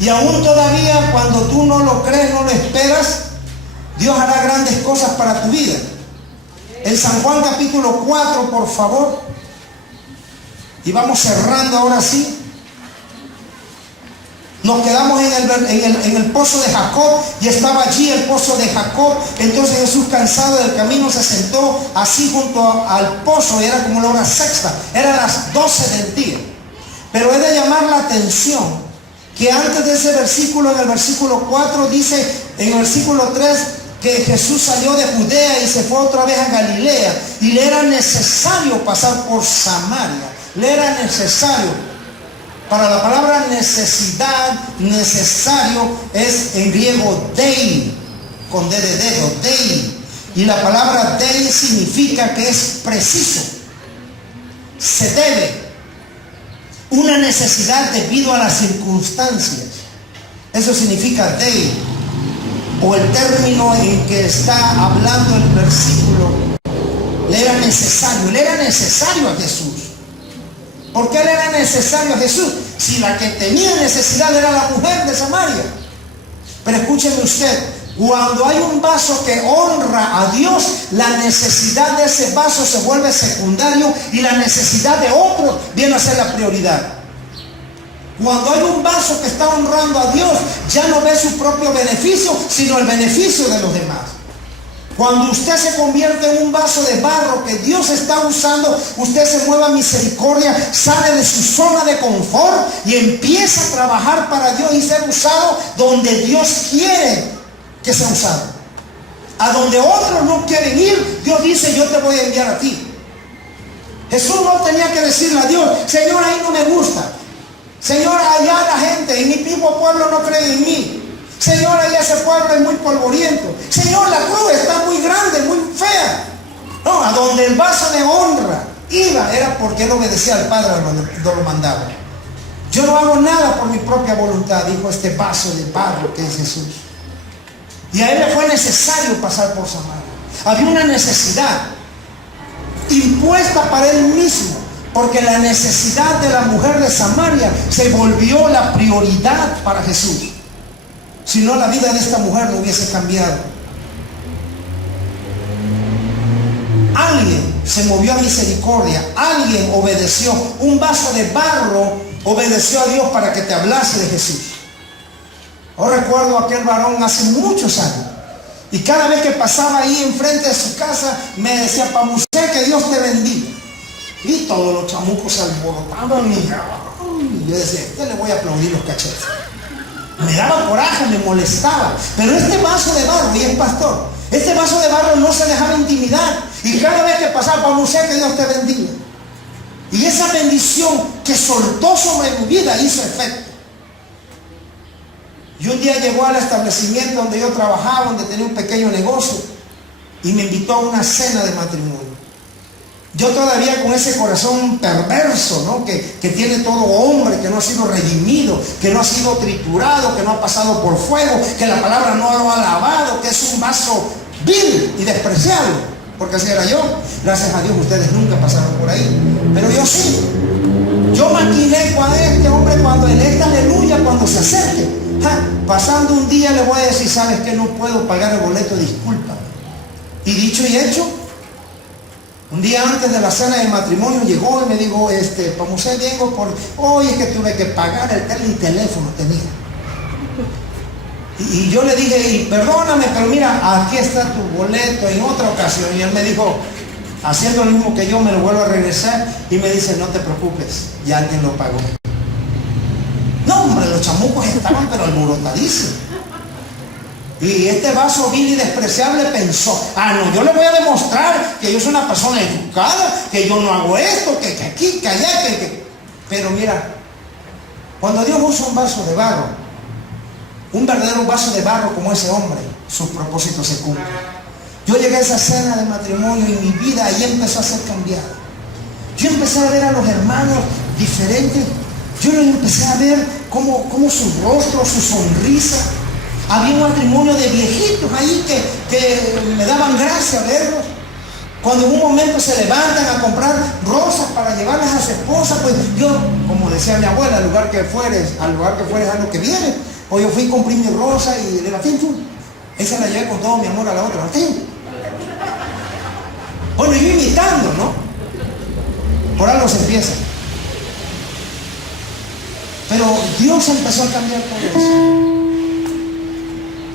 Y aún todavía, cuando tú no lo crees, no lo esperas, Dios hará grandes cosas para tu vida. En San Juan capítulo 4, por favor. Y vamos cerrando ahora sí. Nos quedamos en el pozo de Jacob, y estaba allí el pozo de Jacob. Entonces Jesús, cansado del camino, se sentó así junto al pozo, y era como la hora sexta, eran las 12 del día. Pero he de llamar la atención que antes de ese versículo, en el versículo 4, dice en el versículo 3 que Jesús salió de Judea y se fue otra vez a Galilea, y le era necesario pasar por Samaria. Le era necesario. Para la palabra necesidad, necesario, es en griego dei, con D de dedo, dei. Y la palabra dei significa que es preciso, se debe, una necesidad debido a las circunstancias. Eso significa dei, o el término en que está hablando el versículo. Le era necesario a Jesús. ¿Por qué le era necesario a Jesús? Si la que tenía necesidad era la mujer de Samaria. Pero escúcheme usted, cuando hay un vaso que honra a Dios, la necesidad de ese vaso se vuelve secundario y la necesidad de otro viene a ser la prioridad. Cuando hay un vaso que está honrando a Dios, ya no ve su propio beneficio, sino el beneficio de los demás. Cuando usted se convierte en un vaso de barro que Dios está usando, usted se mueve a misericordia, sale de su zona de confort y empieza a trabajar para Dios y ser usado donde Dios quiere que sea usado. A donde otros no quieren ir, Dios dice, yo te voy a enviar a ti. Jesús no tenía que decirle a Dios, Señor, ahí no me gusta. Señor, allá la gente en mi mismo pueblo no cree en mí. Señor, allá ese pueblo es muy polvoriento. Señor, la cruz está muy grande, muy fea. No, a donde el vaso de honra iba era porque él obedecía al Padre cuando lo mandaba. Yo no hago nada por mi propia voluntad, dijo este vaso de barro que es Jesús. Y a él le fue necesario pasar por Samaria. Había una necesidad impuesta para él mismo, porque la necesidad de la mujer de Samaria se volvió la prioridad para Jesús. Si no, la vida de esta mujer no hubiese cambiado. Alguien se movió a misericordia, alguien obedeció. Un vaso de barro obedeció a Dios para que te hablase de Jesús. Yo recuerdo a aquel varón hace muchos años, y cada vez que pasaba ahí enfrente de su casa me decía, Pamusé, que Dios te bendiga. Y todos los chamucos se alborotaban y yo decía, le voy a aplaudir los cachetes. Me daba coraje, me molestaba. Pero este vaso de barro, y es pastor, este vaso de barro no se dejaba intimidar. Y cada vez que pasaba, Pamusé, que Dios te bendiga. Y esa bendición que soltó sobre mi vida hizo efecto. Y un día llegó al establecimiento donde yo trabajaba, donde tenía un pequeño negocio, y me invitó a una cena de matrimonio. Yo todavía con ese corazón perverso, ¿no? que tiene todo hombre, que no ha sido redimido, que no ha sido triturado, que no ha pasado por fuego, que la palabra no lo ha lavado, que es un vaso vil y despreciable, porque así era yo. Gracias a Dios ustedes nunca pasaron por ahí, pero yo sí. Yo maquiné con este hombre cuando en esta aleluya, cuando se acerque, pasando un día le voy a decir, ¿sabes qué? No puedo pagar el boleto, disculpa. Y dicho y hecho, un día antes de la cena de matrimonio llegó y me dijo, Pamusé, vengo por, hoy es que tuve que pagar el teléfono tenía. Y yo le dije, y perdóname, pero mira, aquí está tu boleto en otra ocasión. Y él me dijo, haciendo lo mismo que yo, me lo vuelvo a regresar y me dice, no te preocupes, ya alguien lo pagó. No, hombre, los chamucos estaban pero alborotadísimos. Y este vaso vil y despreciable pensó, no, yo le voy a demostrar que yo soy una persona educada, que yo no hago esto, que aquí, que allá, que... Pero mira, cuando Dios usa un vaso de barro, un verdadero vaso de barro como ese hombre, sus propósitos se cumplen. Yo llegué a esa cena de matrimonio y mi vida ahí empezó a ser cambiada. Yo empecé a ver a los hermanos diferentes. Yo los empecé a ver como su rostro, su sonrisa. Había un matrimonio de viejitos ahí que me daban gracia verlos. Cuando en un momento se levantan a comprar rosas para llevarlas a su esposa, pues yo, como decía mi abuela, al lugar que fueres, a lo que viene. O yo fui y compré mi rosa y le batí, esa la llevé con todo mi amor a la otra, batí. Bueno, yo imitando, ¿no? Por algo se empieza. Pero Dios empezó a cambiar todo eso.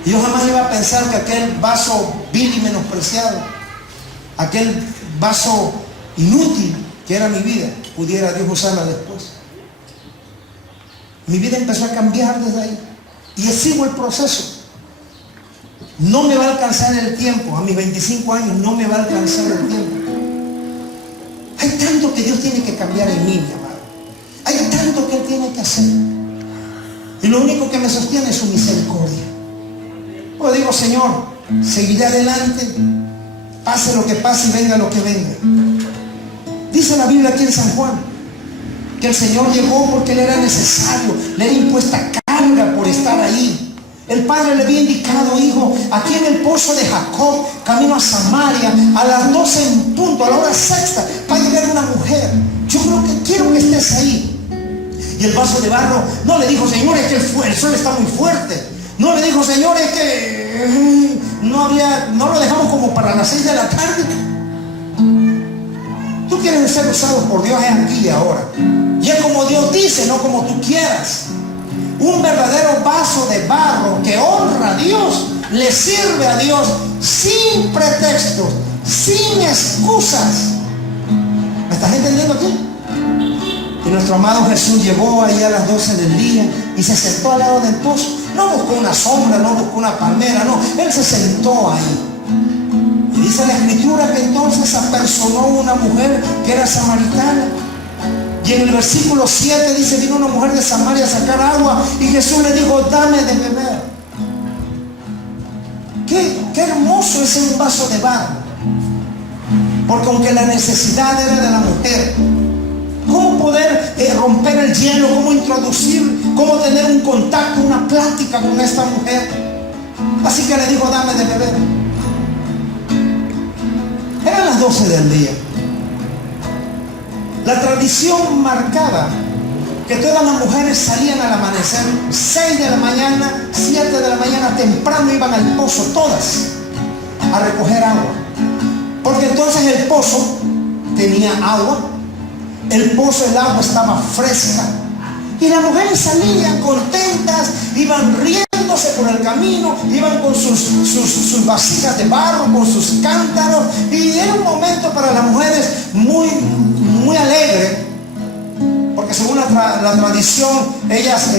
Y yo jamás iba a pensar que aquel vaso vil y menospreciado, aquel vaso inútil que era mi vida, pudiera Dios usarla después. Mi vida empezó a cambiar desde ahí. Y sigo el proceso. No me va a alcanzar el tiempo. A mis 25 años no me va a alcanzar el tiempo. Hay tanto que Dios tiene que cambiar en mí, mi amado. Hay tanto que Él tiene que hacer. Y lo único que me sostiene es su misericordia. Pues digo, Señor, seguiré adelante, pase lo que pase y venga lo que venga. Dice la Biblia aquí en San Juan que el Señor llegó porque le era necesario, le era impuesta carga por estar ahí. El Padre le había indicado, hijo, aquí en el pozo de Jacob, camino a Samaria, a las 12 en punto, a la hora sexta, va a llegar una mujer. Yo quiero que estés ahí. Y el vaso de barro no le dijo, Señor, es que el sol está muy fuerte. No le dijo, Señor, es que no lo dejamos como para las 6 de la tarde. Tú quieres ser usado por Dios es aquí y ahora. Y es como Dios dice, no como tú quieras. Un verdadero vaso de barro que honra a Dios le sirve a Dios sin pretextos, sin excusas. ¿Me estás entendiendo aquí? Y nuestro amado Jesús llegó ahí a las 12 del día y se sentó al lado del pozo. No buscó una sombra, no buscó una palmera, no. Él se sentó ahí. Y dice la Escritura que entonces apersonó una mujer que era samaritana. Y en el versículo 7 dice, vino una mujer de Samaria a sacar agua y Jesús le dijo, dame de beber. Qué hermoso es un vaso de barro. Porque aunque la necesidad era de la mujer, cómo poder romper el hielo, cómo introducir, cómo tener un contacto, una plática con esta mujer. Así que le dijo, dame de beber. Eran las 12 del día. La tradición marcaba que todas las mujeres salían al amanecer, 6 de la mañana, 7 de la mañana, temprano iban al pozo, todas, a recoger agua. Porque entonces el pozo tenía agua, el pozo, el agua estaba fresca. Y las mujeres salían contentas, iban riéndose por el camino, iban con sus vasijas de barro, con sus cántaros. Y era un momento para las mujeres muy alegre. Porque según la tradición, ellas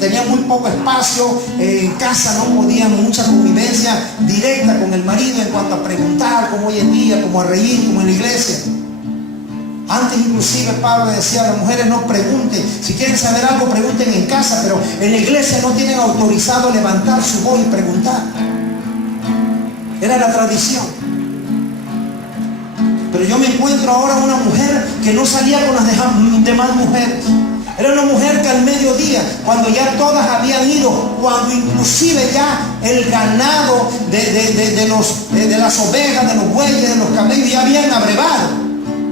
tenían muy poco espacio, en casa no podían mucha convivencia directa con el marido en cuanto a preguntar, como hoy en día, como a reír, como en la iglesia. Antes inclusive Pablo decía a las mujeres, no pregunten, si quieren saber algo pregunten en casa, pero en la iglesia no tienen autorizado levantar su voz y preguntar. Era la tradición. Pero yo me encuentro ahora una mujer que no salía con las demás mujeres. Era una mujer que al mediodía, cuando ya todas habían ido, cuando inclusive ya el ganado de las ovejas, de los bueyes, de los camellos ya habían abrevado,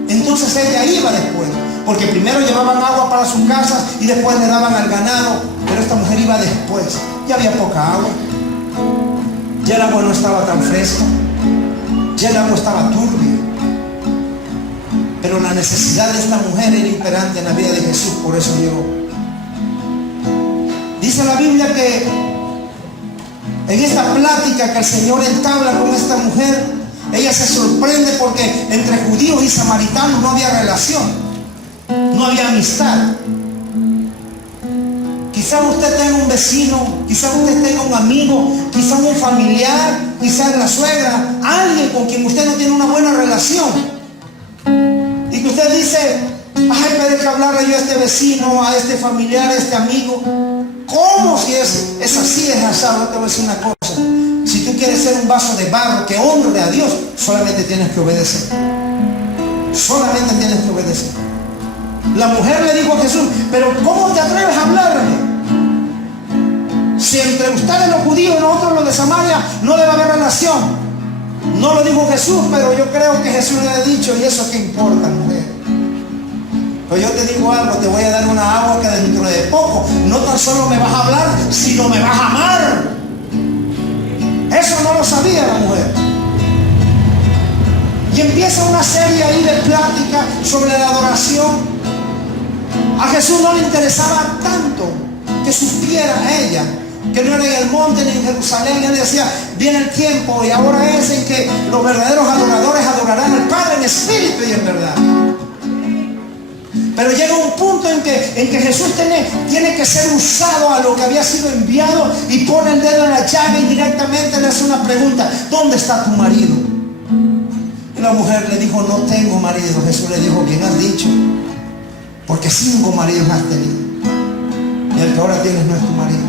entonces ella iba después, porque primero llevaban agua para sus casas y después le daban al ganado. Pero esta mujer iba después. Ya había poca agua, ya el agua no estaba tan fresca, ya el agua estaba turbia. Pero la necesidad de esta mujer era imperante en la vida de Jesús, por eso llegó. Dice la Biblia que en esta plática que el Señor entabla con esta mujer, ella se sorprende porque entre judíos y samaritanos no había relación, no había amistad. Quizás usted tenga un vecino, quizás usted tenga un amigo, quizás un familiar, quizás la suegra, alguien con quien usted no tiene una buena relación. Y que usted dice, ay, pero hay que hablarle yo a este vecino, a este familiar, a este amigo. ¿Cómo si es así, es asado? Te voy a decir una cosa. Si tú quieres ser un vaso de barro que honre a Dios, solamente tienes que obedecer. Solamente tienes que obedecer. La mujer le dijo a Jesús, pero ¿cómo te atreves a hablarme? Si entre ustedes los judíos y nosotros los de Samaria no debe haber relación. No lo dijo Jesús, pero yo creo que Jesús le ha dicho, ¿y eso qué importa, mujer? Pues yo te digo algo, te voy a dar una agua que dentro de poco no tan solo me vas a hablar, sino me vas a amar. Eso no lo sabía la mujer. Y empieza una serie ahí de plática sobre la adoración. A Jesús no le interesaba tanto que supiera ella que no era en el monte ni en Jerusalén. Él decía, viene el tiempo y ahora es en que los verdaderos adoradores adorarán al Padre en espíritu y en verdad. Pero llega un punto en que Jesús tiene que ser usado a lo que había sido enviado, y pone el dedo en la llaga y directamente le hace una pregunta: ¿dónde está tu marido? Y la mujer le dijo, no tengo marido. Jesús le dijo, bien has dicho, porque 5 maridos has tenido y el que ahora tienes no es tu marido.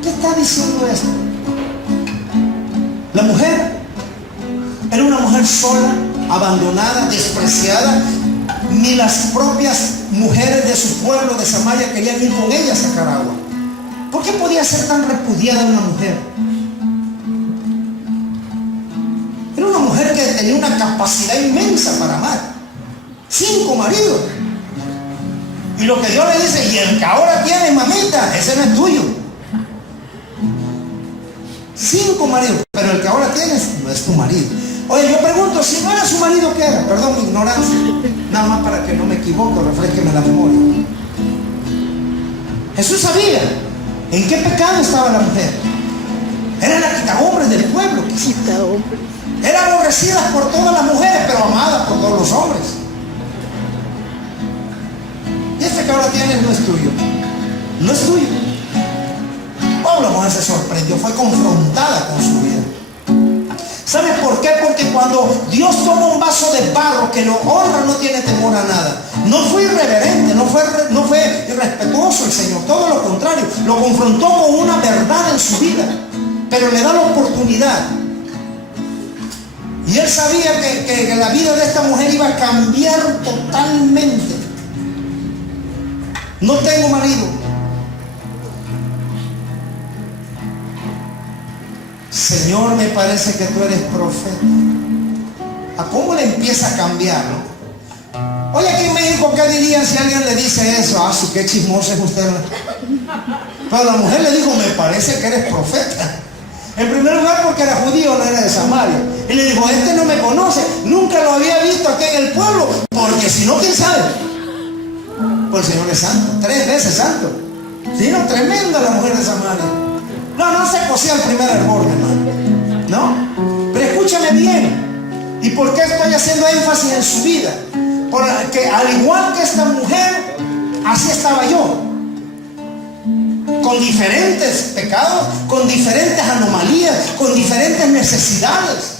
¿Qué está diciendo esto? La mujer era una mujer sola, abandonada, despreciada. Ni las propias mujeres de su pueblo de Samaria querían ir con ella a sacar agua. ¿Por qué podía ser tan repudiada una mujer? Era una mujer que tenía una capacidad inmensa para amar. 5 maridos. Y lo que Dios le dice, y el que ahora tienes, mamita, ese no es tuyo. 5 maridos, pero el que ahora tienes no es tu marido. Oye, yo pregunto, si no era su marido, ¿qué era? Perdón mi ignorancia. Nada más para que no me equivoque, refresqueme la memoria. Jesús sabía en qué pecado estaba la mujer. Era la quitahombres del pueblo. Quita, hombre. Era aborrecida por todas las mujeres, pero amada por todos los hombres. Y este que ahora tienes no es tuyo. No es tuyo. Oh, la mujer se sorprendió, fue confrontada con su vida. ¿Sabes por qué? Porque cuando Dios toma un vaso de barro que lo honra, no tiene temor a nada. No fue irreverente, no fue irrespetuoso el Señor, todo lo contrario, lo confrontó con una verdad en su vida, pero le da la oportunidad. Y él sabía que la vida de esta mujer iba a cambiar totalmente. No tengo marido. Señor, me parece que tú eres profeta. ¿A cómo le empieza a cambiar, no? Oye, aquí en México, ¿qué dirían si alguien le dice eso? Ah, sí, qué chismoso es usted. Pero la mujer le dijo, me parece que eres profeta. En primer lugar, porque era judío, no era de Samaria. Y le dijo, este no me conoce, nunca lo había visto aquí en el pueblo, porque si no, ¿quién sabe? Pues el Señor es santo, 3 veces santo. Sí, no, tremenda la mujer de Samaria. No se cosía el primer hervor, hermano. No, pero escúchame bien. ¿Y por qué estoy haciendo énfasis en su vida? Porque al igual que esta mujer, así estaba yo. Con diferentes pecados, con diferentes anomalías, con diferentes necesidades.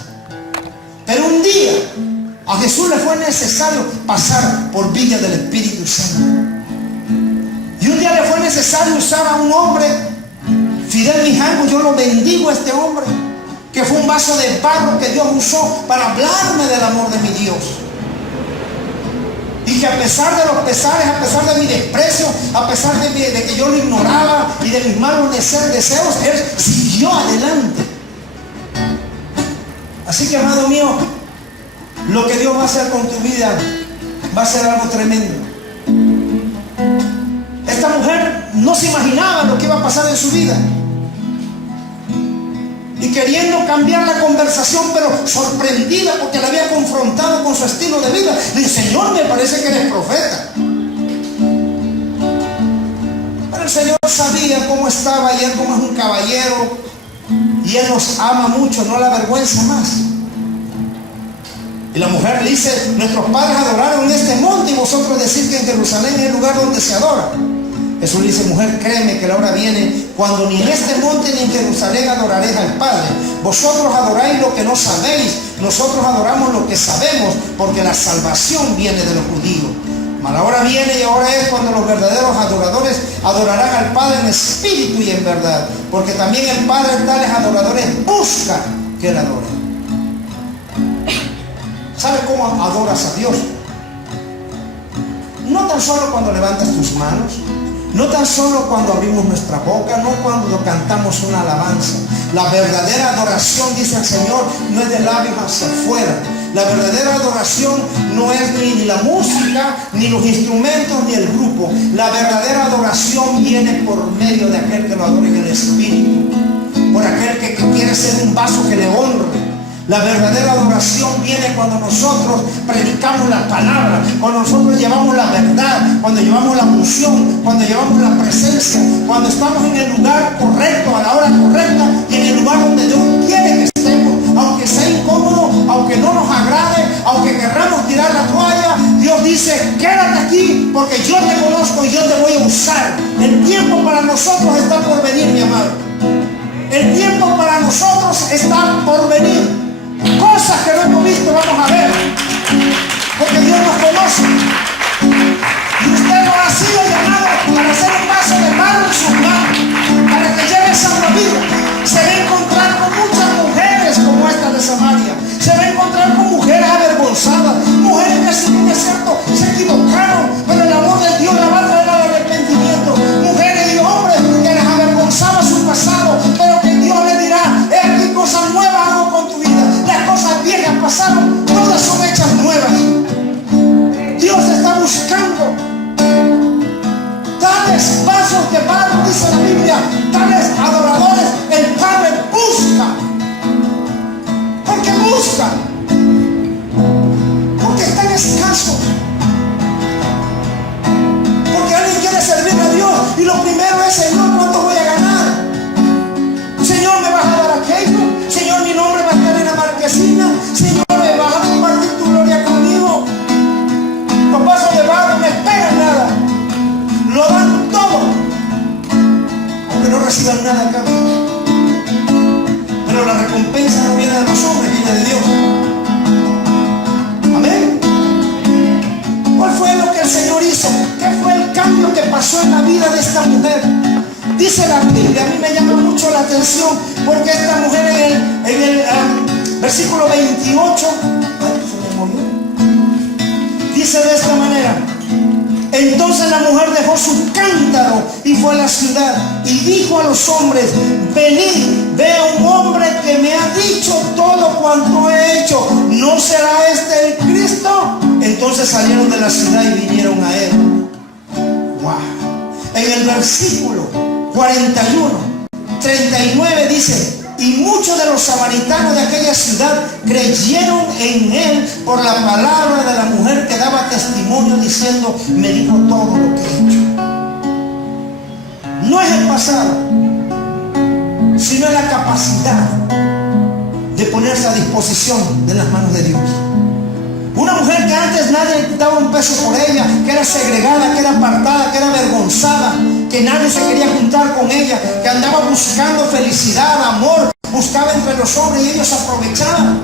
Pero un día a Jesús le fue necesario pasar por Villa del Espíritu Santo. Y un día le fue necesario usar a un hombre, Fidel Mijango. Yo lo bendigo a este hombre, que fue un vaso de barro que Dios usó para hablarme del amor de mi Dios. Y que a pesar de los pesares, a pesar de mi desprecio, a pesar de que yo lo ignoraba y de mis malos deseos, él siguió adelante. Así que, amado mío, lo que Dios va a hacer con tu vida va a ser algo tremendo. Esta mujer no se imaginaba lo que iba a pasar en su vida. Y queriendo cambiar la conversación, pero sorprendida porque la había confrontado con su estilo de vida, le dice, Señor, me parece que eres profeta. Pero el Señor sabía cómo estaba, y Él como es un caballero, y Él nos ama mucho, no la avergüenza más. Y la mujer le dice, nuestros padres adoraron en este monte, y vosotros decís que en Jerusalén es el lugar donde se adora. Jesús le dice, mujer, créeme que la hora viene cuando ni en este monte ni en Jerusalén adoraréis al Padre. Vosotros adoráis lo que no sabéis, nosotros adoramos lo que sabemos, porque la salvación viene de los judíos. Mas la hora viene y ahora es cuando los verdaderos adoradores adorarán al Padre en espíritu y en verdad, porque también el Padre tales adoradores busca que Él adore. ¿Sabes cómo adoras a Dios? No tan solo cuando levantas tus manos, no tan solo cuando abrimos nuestra boca, no cuando cantamos una alabanza. La verdadera adoración, dice el Señor, no es de labios hacia afuera. La verdadera adoración no es ni la música, ni los instrumentos, ni el grupo. La verdadera adoración viene por medio de aquel que lo adora en el Espíritu, por aquel que quiere ser un vaso que le honre. La verdadera adoración viene cuando nosotros predicamos la palabra, cuando nosotros llevamos la verdad, cuando llevamos la unción, cuando llevamos la presencia, cuando estamos en el lugar correcto, a la hora correcta y en el lugar donde Dios quiere que estemos. Aunque sea incómodo, aunque no nos agrade, aunque querramos tirar la toalla, Dios dice, quédate aquí porque yo te conozco y yo te voy a usar. El tiempo para nosotros está por venir, mi amado. El tiempo para nosotros está por venir. Cosas que no hemos visto vamos a ver, porque Dios nos conoce. Y usted no ha sido llamado para hacer un vaso de barro en sus manos, para que lleve esa vida. Se va a encontrar con muchas mujeres como esta de Samaria. Se va a encontrar con mujeres avergonzadas, mujeres que si bien es cierto se equivocaron, pero el amor de Dios la va a traer al arrepentimiento. Mujeres y hombres que les avergonzaba su pasado, pero que Dios le dirá, he aquí cosas nuevas hago con tu vida. Las cosas viejas pasaron, todas son hechas nuevas. Dios está buscando tales vasos de barro, dice la Biblia, tales adoradores. El Padre busca. ¿Por qué busca? Porque están escasos. Porque alguien quiere servir a Dios y lo primero es, Señor, ¿cuánto voy a ganar? Señor, ¿me vas a dar pasó en la vida de esta mujer. Dice la Biblia, a mí me llama mucho la atención, porque esta mujer en el versículo 28, ay, se me movió. Dice de esta manera: entonces la mujer dejó su cántaro y fue a la ciudad y dijo a los hombres: venid, ve a un hombre que me ha dicho todo cuanto he hecho. ¿No será este el Cristo? Entonces salieron de la ciudad y vinieron a él. Wow. En el versículo 41, 39 dice: y muchos de los samaritanos de aquella ciudad creyeron en él por la palabra de la mujer que daba testimonio diciendo: me dijo todo lo que he hecho. No es el pasado, sino es la capacidad de ponerse a disposición de las manos de Dios. Una mujer que antes nadie daba un peso por ella, que era segregada, que era apartada, que era avergonzada, que nadie se quería juntar con ella, que andaba buscando felicidad, amor, buscaba entre los hombres y ellos aprovechaban.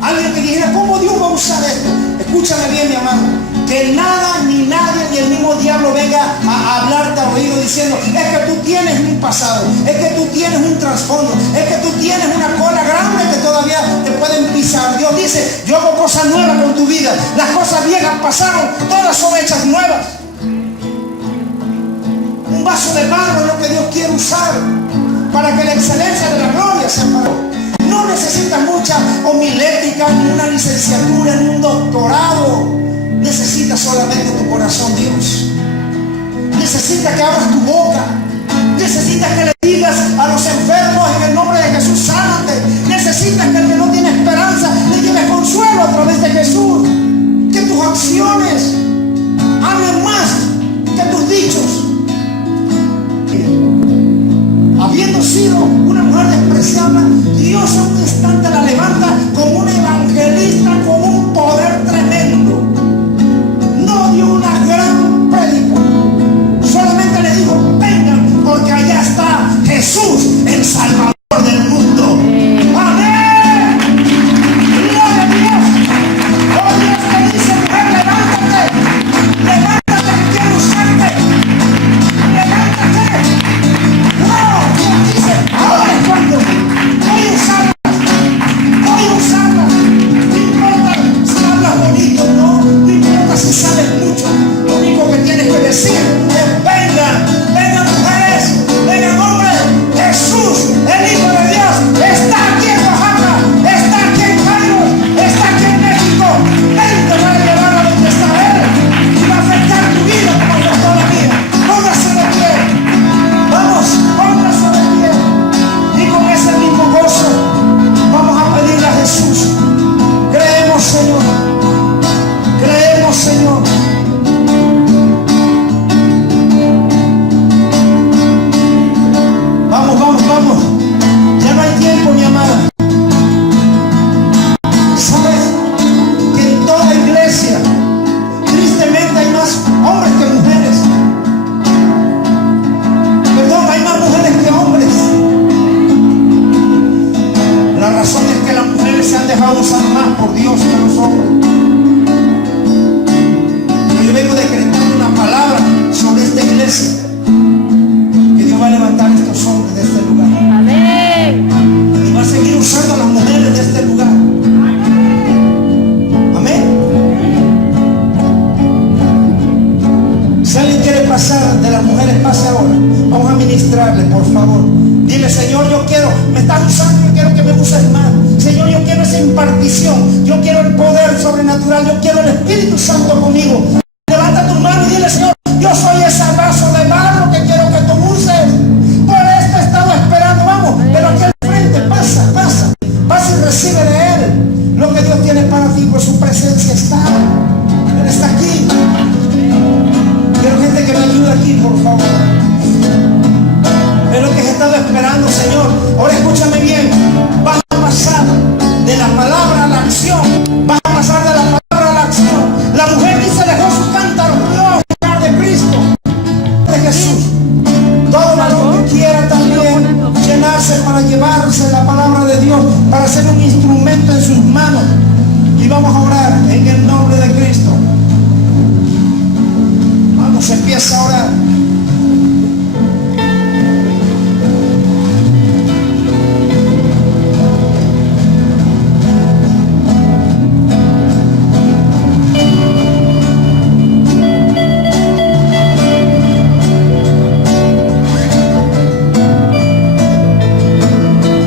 Alguien que dijera: ¿cómo Dios va a usar esto? Escúchame bien, mi amado, que nada ni nadie ni el mismo diablo venga a hablarte al oído diciendo: es que tú tienes un pasado, es que tú tienes un trasfondo, es que tú tienes una cola grande que todavía te pueden pisar. Dios dice: yo hago cosas nuevas con tu vida, las cosas viejas pasaron, todas son hechas nuevas. Un vaso de barro es lo que Dios quiere usar para que la excelencia de la gloria sea para Él. No necesitas mucha homilética, ni una licenciatura, ni un doctorado. Necesitas solamente tu corazón, Dios. Necesitas que abras tu boca. Necesitas que le digas a los enfermos: en el nombre de Jesús, sánate. Necesitas que el que no tiene esperanza le lleves consuelo a través de Jesús. Que tus acciones hablen más que tus dichos. Habiendo sido una mujer despreciable, Dios en un instante la levanta como un evangelista con un poder tremendo. No dio una gran prédica, solamente le dijo: vengan, porque allá está Jesús, el Salvador del mundo. Amén. Gloria a Dios. Oh, Dios te dice: mujer, levántate, levántate, que quiero usarte. Levántate. No, Dios dice: ahora es cuando voy a usarla. Voy a usarla. No importa si hablas bonito, no importa si sabes mucho. Lo único que tienes que decir es: vengan, vengan mujeres, vengan hombres. Jesús, el Hijo de Dios, está aquí en Oaxaca, está aquí en Cairo, está aquí en México. Él te va a llevar a donde está Él y va a afectar tu vida como afectó la mía. Póngase de pie. Vamos, póngase de pie. Y con ese mismo gozo vamos a pedirle a Jesús. Creemos, Señor. Creemos, Señor. Vamos, vamos, vamos. Ya no hay tiempo, mi amada. ¿Sabes que en toda iglesia, tristemente, hay más hombres que mujeres? Perdón, hay más mujeres que hombres. La razón es que las mujeres se han dejado usar más por Dios que los hombres. Pero yo vengo decretando una palabra sobre esta iglesia, que Dios va a levantar estos hombres de este lugar. Amén. Y va a seguir usando a las mujeres de este lugar. Amén. Si alguien quiere pasar de las mujeres, pase ahora. Vamos a ministrarle, por favor. Dile: Señor, yo quiero, me estás usando, yo quiero que me uses más. Señor, yo quiero esa impartición, yo quiero el poder sobrenatural, yo quiero el Espíritu Santo conmigo. Levanta tu mano y dile: Señor, yo soy ese vaso de barro que quiero que tú uses. Por esto he estado esperando. Vamos, pero aquí al frente, pasa, pasa, pasa y recibe de Él lo que Dios tiene para ti, pues su presencia está. Él está aquí. Quiero gente que me ayude aquí, por favor. Es lo que he estado esperando, Señor. Ahora escúchame bien. Vas a pasar de la palabra a la acción. Vas a pasar de la palabra a la acción. La mujer dice: dejó su cántaro, Dios, de Cristo, de Jesús. Todo varón que quiera también llenarse para llevarse la palabra de Dios, para ser un instrumento en sus manos. Y vamos a orar en el nombre de Cristo. Vamos. Vamos, empieza a orar.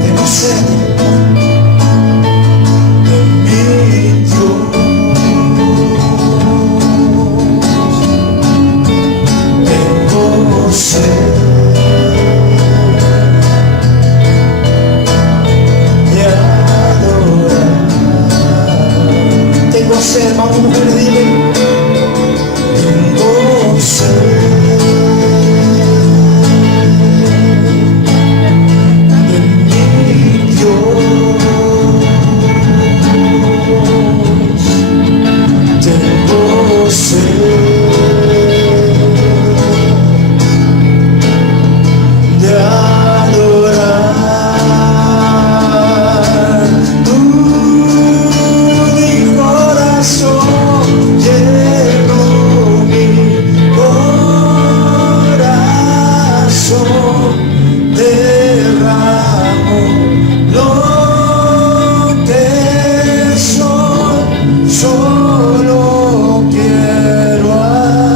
Tengo sed de mi Dios. Tengo sed de adorar. Tengo sed, vamos mujer, dile. Tengo sed de mi Dios. Tengo sed de adorar. Mi corazón llenó mi corazón, derramo lo que soy, solo quiero adorar.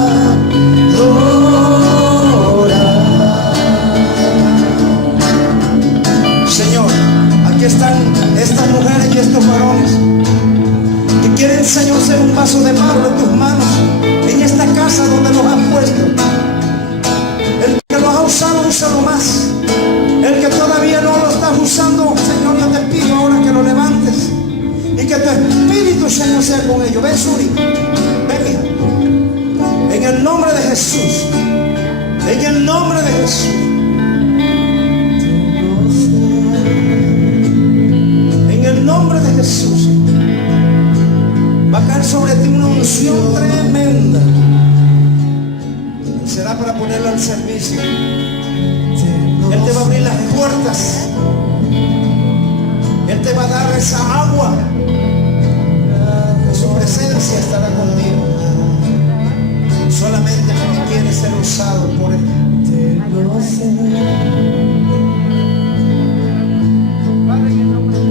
Señor, aquí están estas mujeres y estos varones que quieren, Señor, ser un vaso de barro en tus manos, en esta casa donde los has puesto. El que los ha usado, úsalo más. El que todavía no lo estás usando, Señor, yo te pido ahora que lo levantes y que tu espíritu, Señor, sea con ellos. Ven, Suri, ven, hija. En el nombre de Jesús, en el nombre de Jesús. En el nombre de Jesús va a caer sobre ti una unción tremenda. Será para ponerla al servicio. Él te va a abrir las puertas. Él te va a dar esa agua. Su presencia estará contigo. Solamente porque quiere ser usado por Él. Padre, en el nombre de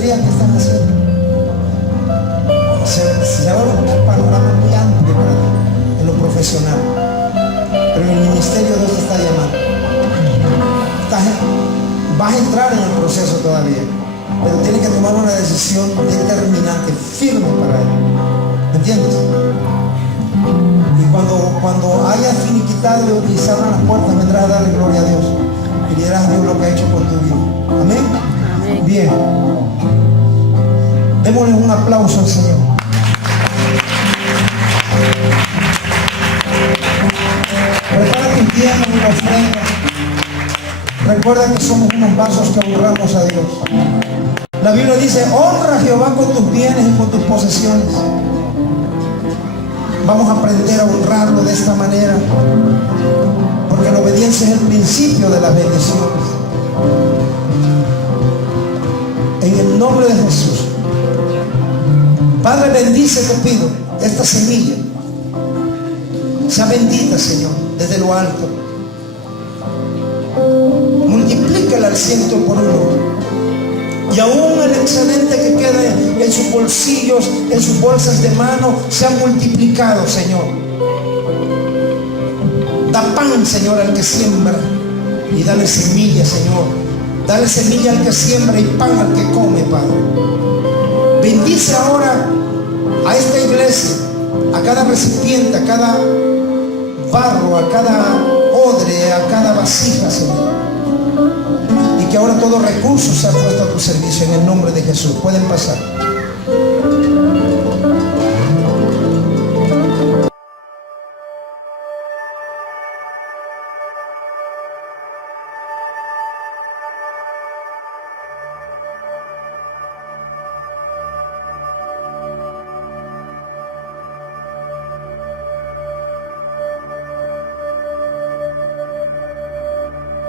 maestría que están haciendo. Se abre un panorama muy amplio en lo profesional, pero en el ministerio Dios te está llamando. Vas a entrar en el proceso todavía, pero tienes que tomar una decisión determinante, firme para ello. ¿Me entiendes? Y cuando hayas finiquitado y se abran las puertas, vendrás a darle gloria a Dios y le dirás a Dios lo que ha hecho con tu vida. Amén. Amén. Bien. Démosle un aplauso al Señor. Prepara tus diezmos y la ofrenda. Recuerda que somos unos vasos que honramos a Dios. La Biblia dice: honra a Jehová con tus bienes y con tus posesiones. Vamos a aprender a honrarlo de esta manera, porque la obediencia es el principio de las bendiciones. En el nombre de Jesús, Padre, bendice, te pido, esta semilla. Sea bendita, Señor, desde lo alto. Multiplícala al 100 por 1. Y aún el excedente que quede en sus bolsillos, en sus bolsas de mano, sea multiplicado, Señor. Da pan, Señor, al que siembra, y dale semilla, Señor. Dale semilla al que siembra y pan al que come, Padre. Bendice ahora a esta iglesia, a cada recipiente, a cada barro, a cada odre, a cada vasija, Señor. Y que ahora todo recurso sea puesto a tu servicio en el nombre de Jesús. Pueden pasar.